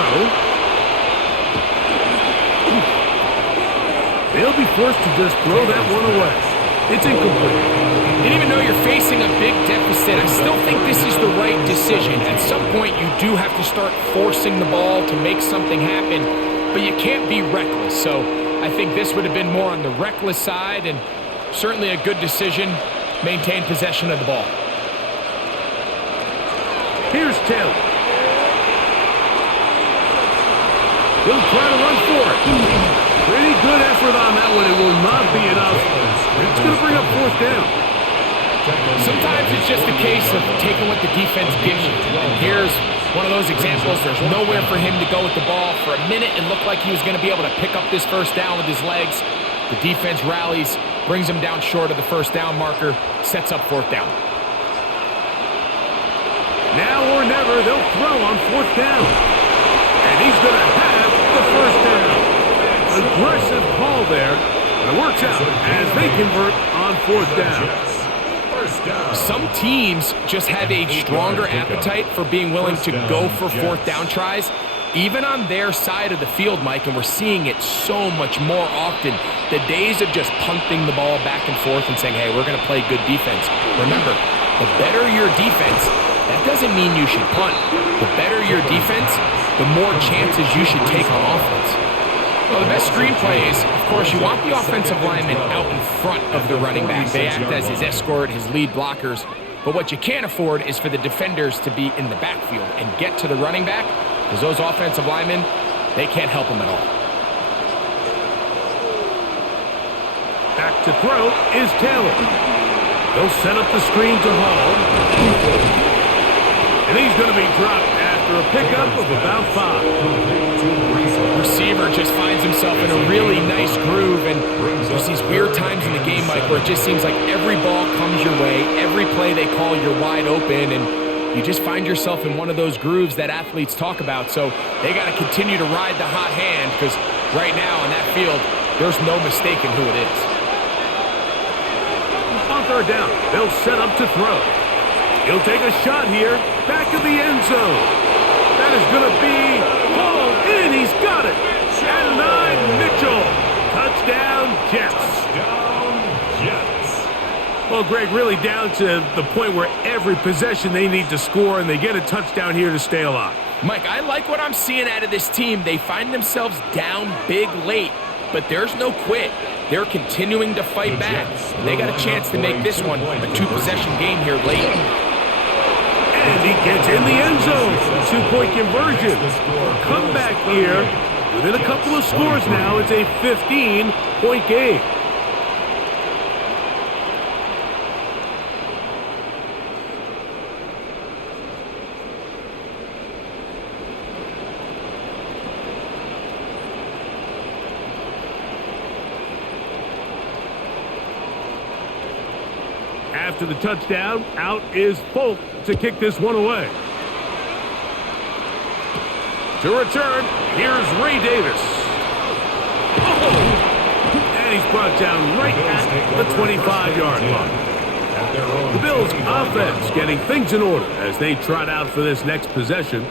They'll be forced to just throw that one away. It's incomplete. And even though you're facing a big deficit, I still think this is the right decision. At some point, you do have to start forcing the ball to make something happen, but you can't be reckless. So I think this would have been more on the reckless side, and certainly a good decision. Maintain possession of the ball. Here's Taylor. He'll try to run for it. Pretty good effort on that one. It will not be enough. It's going to bring up fourth down. Sometimes it's just a case of taking what the defense gives you. And here's one of those examples. There's nowhere for him to go with the ball. For a minute, it looked like he was going to be able to pick up this first down with his legs. The defense rallies, brings him down short of the first down marker, sets up fourth down. Now or never, they'll throw on fourth down. And he's going to have the first down. Aggressive call there. And it works out as they convert on fourth down. Some teams just have a stronger appetite for being willing to go for fourth down tries, even on their side of the field, Mike, and we're seeing it so much more often. The days of just punting the ball back and forth and saying, hey, we're going to play good defense. Remember, the better your defense, that doesn't mean you should punt. The better your defense, the more chances you should take on offense. Well, the best screenplay is, of course, you want the offensive lineman out in front of the running back. They act as his escort, his lead blockers. But what you can't afford is for the defenders to be in the backfield and get to the running back, because those offensive linemen, they can't help him at all. Back to throw is Taylor. They'll set up the screen to Hall. And he's going to be dropped after a pickup of about 5. Receiver just finds himself in a really nice groove, and there's these weird times in the game, Mike, where it just seems like every ball comes your way, every play they call, you're wide open, and you just find yourself in one of those grooves that athletes talk about. So they got to continue to ride the hot hand, because right now on that field, there's no mistaking who it is. On third down, they'll set up to throw. He'll take a shot here, back of the end zone. That is going to be hauled in. He's got it. And 9, Mitchell. Touchdown, Jets. Touchdown, Jets. Well, Greg, really down to the point where every possession they need to score, and they get a touchdown here to stay alive. Mike, I like what I'm seeing out of this team. They find themselves down big late, but there's no quit. They're continuing to fight back. They got a chance to make this one a 2-possession game here late. And he gets in the end zone. 2-point conversion. Come back here. Within a couple of scores now, it's a 15-point game. After the touchdown, out is Folk to kick this one away. To return, here's Ray Davis. And he's brought down right at the 25-yard line. The Bills' offense getting things in order as they trot out for this next possession.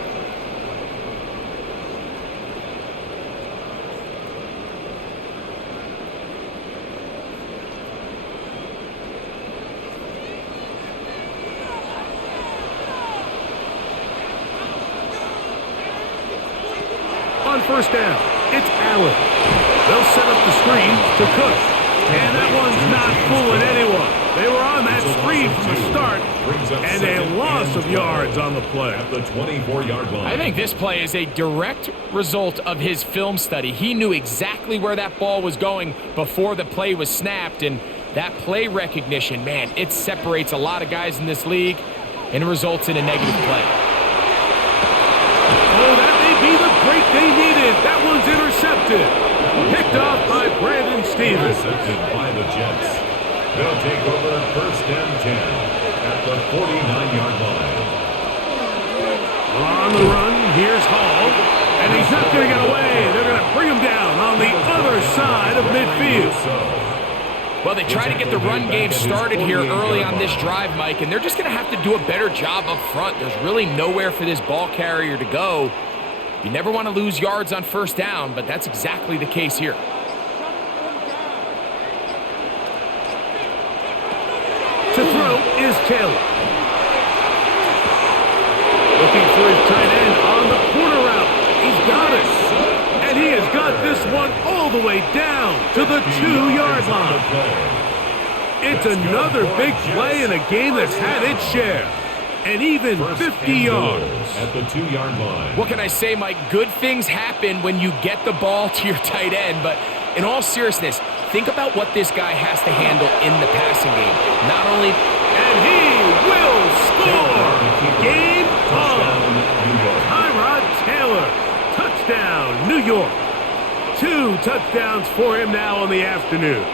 On first down, it's Allen. They'll set up the screen to Cook. And that one's not fooling anyone. They were on that screen from the start, and a loss of yards on the play. At the 24-yard line. I think this play is a direct result of his film study. He knew exactly where that ball was going before the play was snapped, and that play recognition, man, it separates a lot of guys in this league, and it results in a negative play. Oh, that may be the break they needed. That one's intercepted. Picked off by Brandon Stevens. Intercepted by the Jets. They'll take over first and 10 at the 49-yard line. On the run, here's Hall. And he's not going to get away. They're going to bring him down on the other side of midfield. Well, they try to get the run game started here early on this drive, Mike, and they're just going to have to do a better job up front. There's really nowhere for this ball carrier to go. You never want to lose yards on first down, but that's exactly the case here. Taylor. Looking for his tight end on the corner route. He's got it. And he has got this one all the way down to the 2-yard line. It's another big play in a game that's had its share. And even 50 yards. At the 2-yard line. What can I say, Mike? Good things happen when you get the ball to your tight end. But in all seriousness, think about what this guy has to handle in the passing game. Not only... And he will score! Game on! Tyrod Taylor. Touchdown, New York. 2 touchdowns for him now in the afternoon.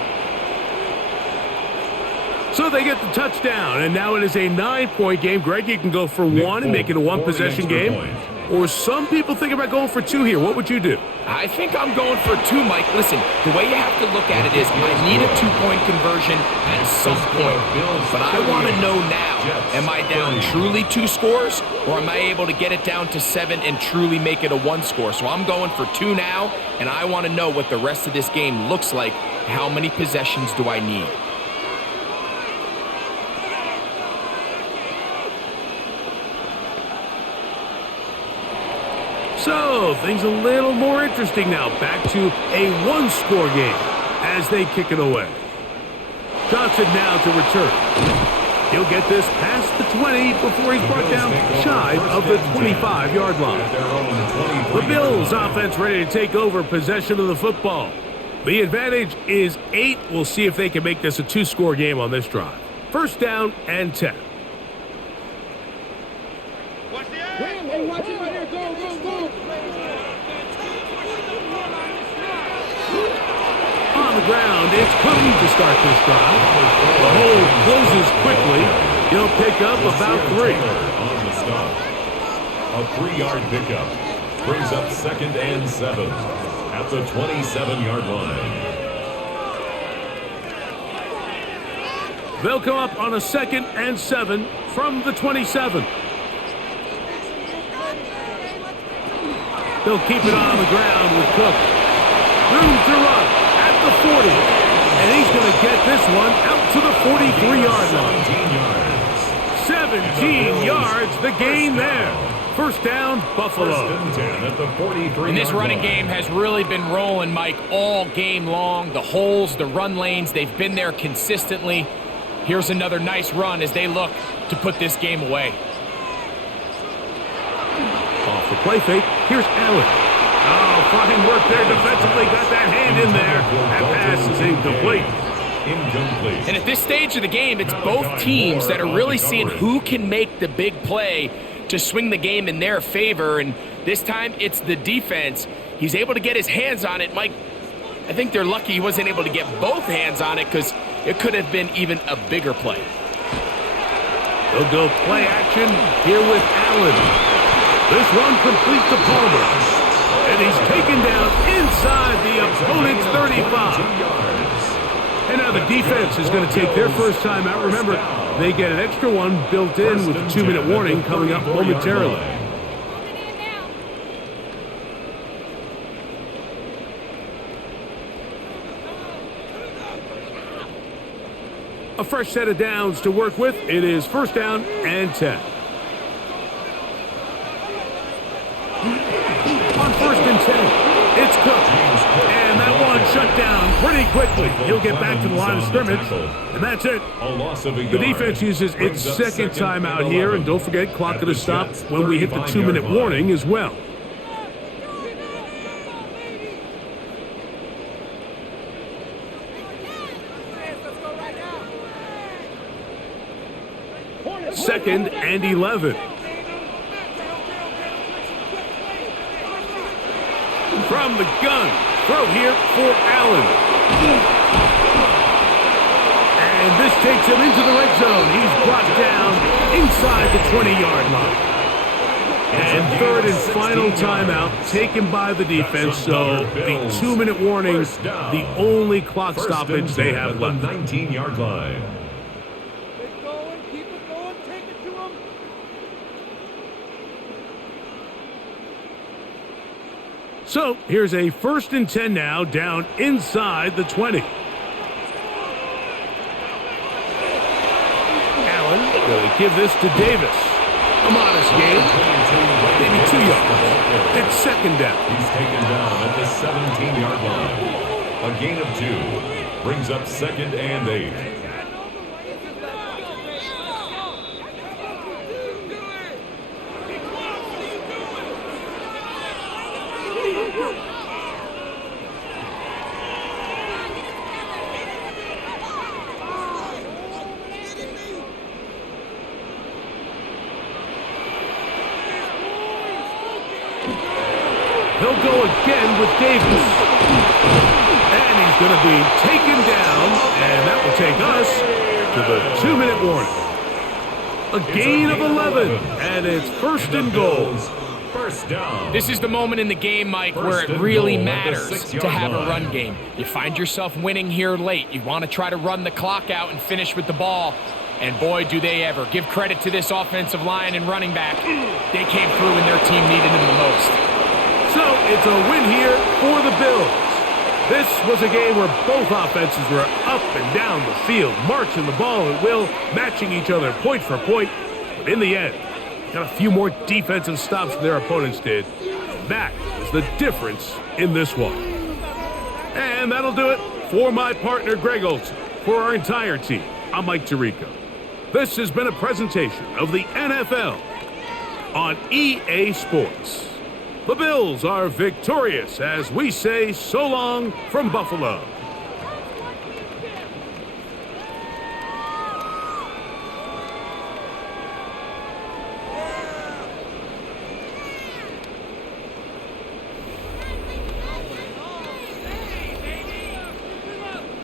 So they get the touchdown, and now it is a 9-point game. Greg, you can go for 1 and make it a 1-possession game. Or some people think about going for 2 here. What would you do? I think I'm going for 2, Mike. Listen, the way you have to look at it is I need a 2-point conversion at some point. But I want to know now, am I down truly 2 scores, or am I able to get it down to 7 and truly make it a 1 score? So I'm going for 2 now, and I want to know what the rest of this game looks like. How many possessions do I need? So, things a little more interesting now. Back to a 1-score game as they kick it away. Johnson now to return. He'll get this past the 20 before he's brought down shy of the 25-yard line. The Bills offense ready to take over possession of the football. The advantage is 8. We'll see if they can make this a 2-score game on this drive. First down and 10. Watch it right here. Go, go, go. On the ground, it's Cookie to start this drive. The hole closes quickly. He'll pick up about 3. On the stop. A 3-yard pickup brings up 2nd and 7 at the 27-yard line. They'll come up on a 2nd and 7 from the 27. They'll keep it on the ground with Cook. Room to run at the 40. And he's going to get this one out to the 43-yard line. 17 yards, the gain there. First down, Buffalo. And this running game has really been rolling, Mike, all game long. The holes, the run lanes, they've been there consistently. Here's another nice run as they look to put this game away. Off the play fake, here's Allen. Oh, fine work there defensively. Got that hand in there. That pass is incomplete. And at this stage of the game, it's both teams that are really seeing who can make the big play to swing the game in their favor. And this time, it's the defense. He's able to get his hands on it. Mike, I think they're lucky he wasn't able to get both hands on it because it could have been even a bigger play. They'll go play action here with Allen. This one complete to Palmer. And he's taken down inside the opponent's 35. And now the defense is going to take their first time out. Remember, they get an extra one built in with a 2-minute warning coming up momentarily. A fresh set of downs to work with. It is first down and 10. On first and 10, it's Cook. And that one shut down pretty quickly. He'll get back to the line of scrimmage, and that's it. The defense uses its second timeout here, and don't forget, clock going to stop when we hit the 2-minute warning as well. Second and 11. From the gun, throw here for Allen. And this takes him into the red zone. He's brought down inside the 20-yard line. And third and final timeout taken by the defense. So the 2-minute warning, the only clock stoppage they have left. The 19-yard line. So here's a first and 10 now, down inside the 20. Allen Will he give this to Davis? A modest gain. Maybe 2 yards. It's second down. He's taken down at the 17-yard line. A gain of 2 brings up second and 8. He'll go again with Davis. And he's going to be taken down, and that will take us to the 2-minute warning. A gain of 11, and it's first and goal. First down. This is the moment in the game, Mike, where it really matters to have a run game. You find yourself winning here late. You want to try to run the clock out and finish with the ball. And boy, do they ever. Give credit to this offensive line and running back. They came through when their team needed them the most. So it's a win here for the Bills. This was a game where both offenses were up and down the field, marching the ball at will, matching each other point for point. But in the end, got a few more defensive stops than their opponents did. That is the difference in this one. And that'll do it for my partner, Greg Olson. For our entire team, I'm Mike Tirico. This has been a presentation of the NFL on EA Sports. The Bills are victorious as we say so long from Buffalo.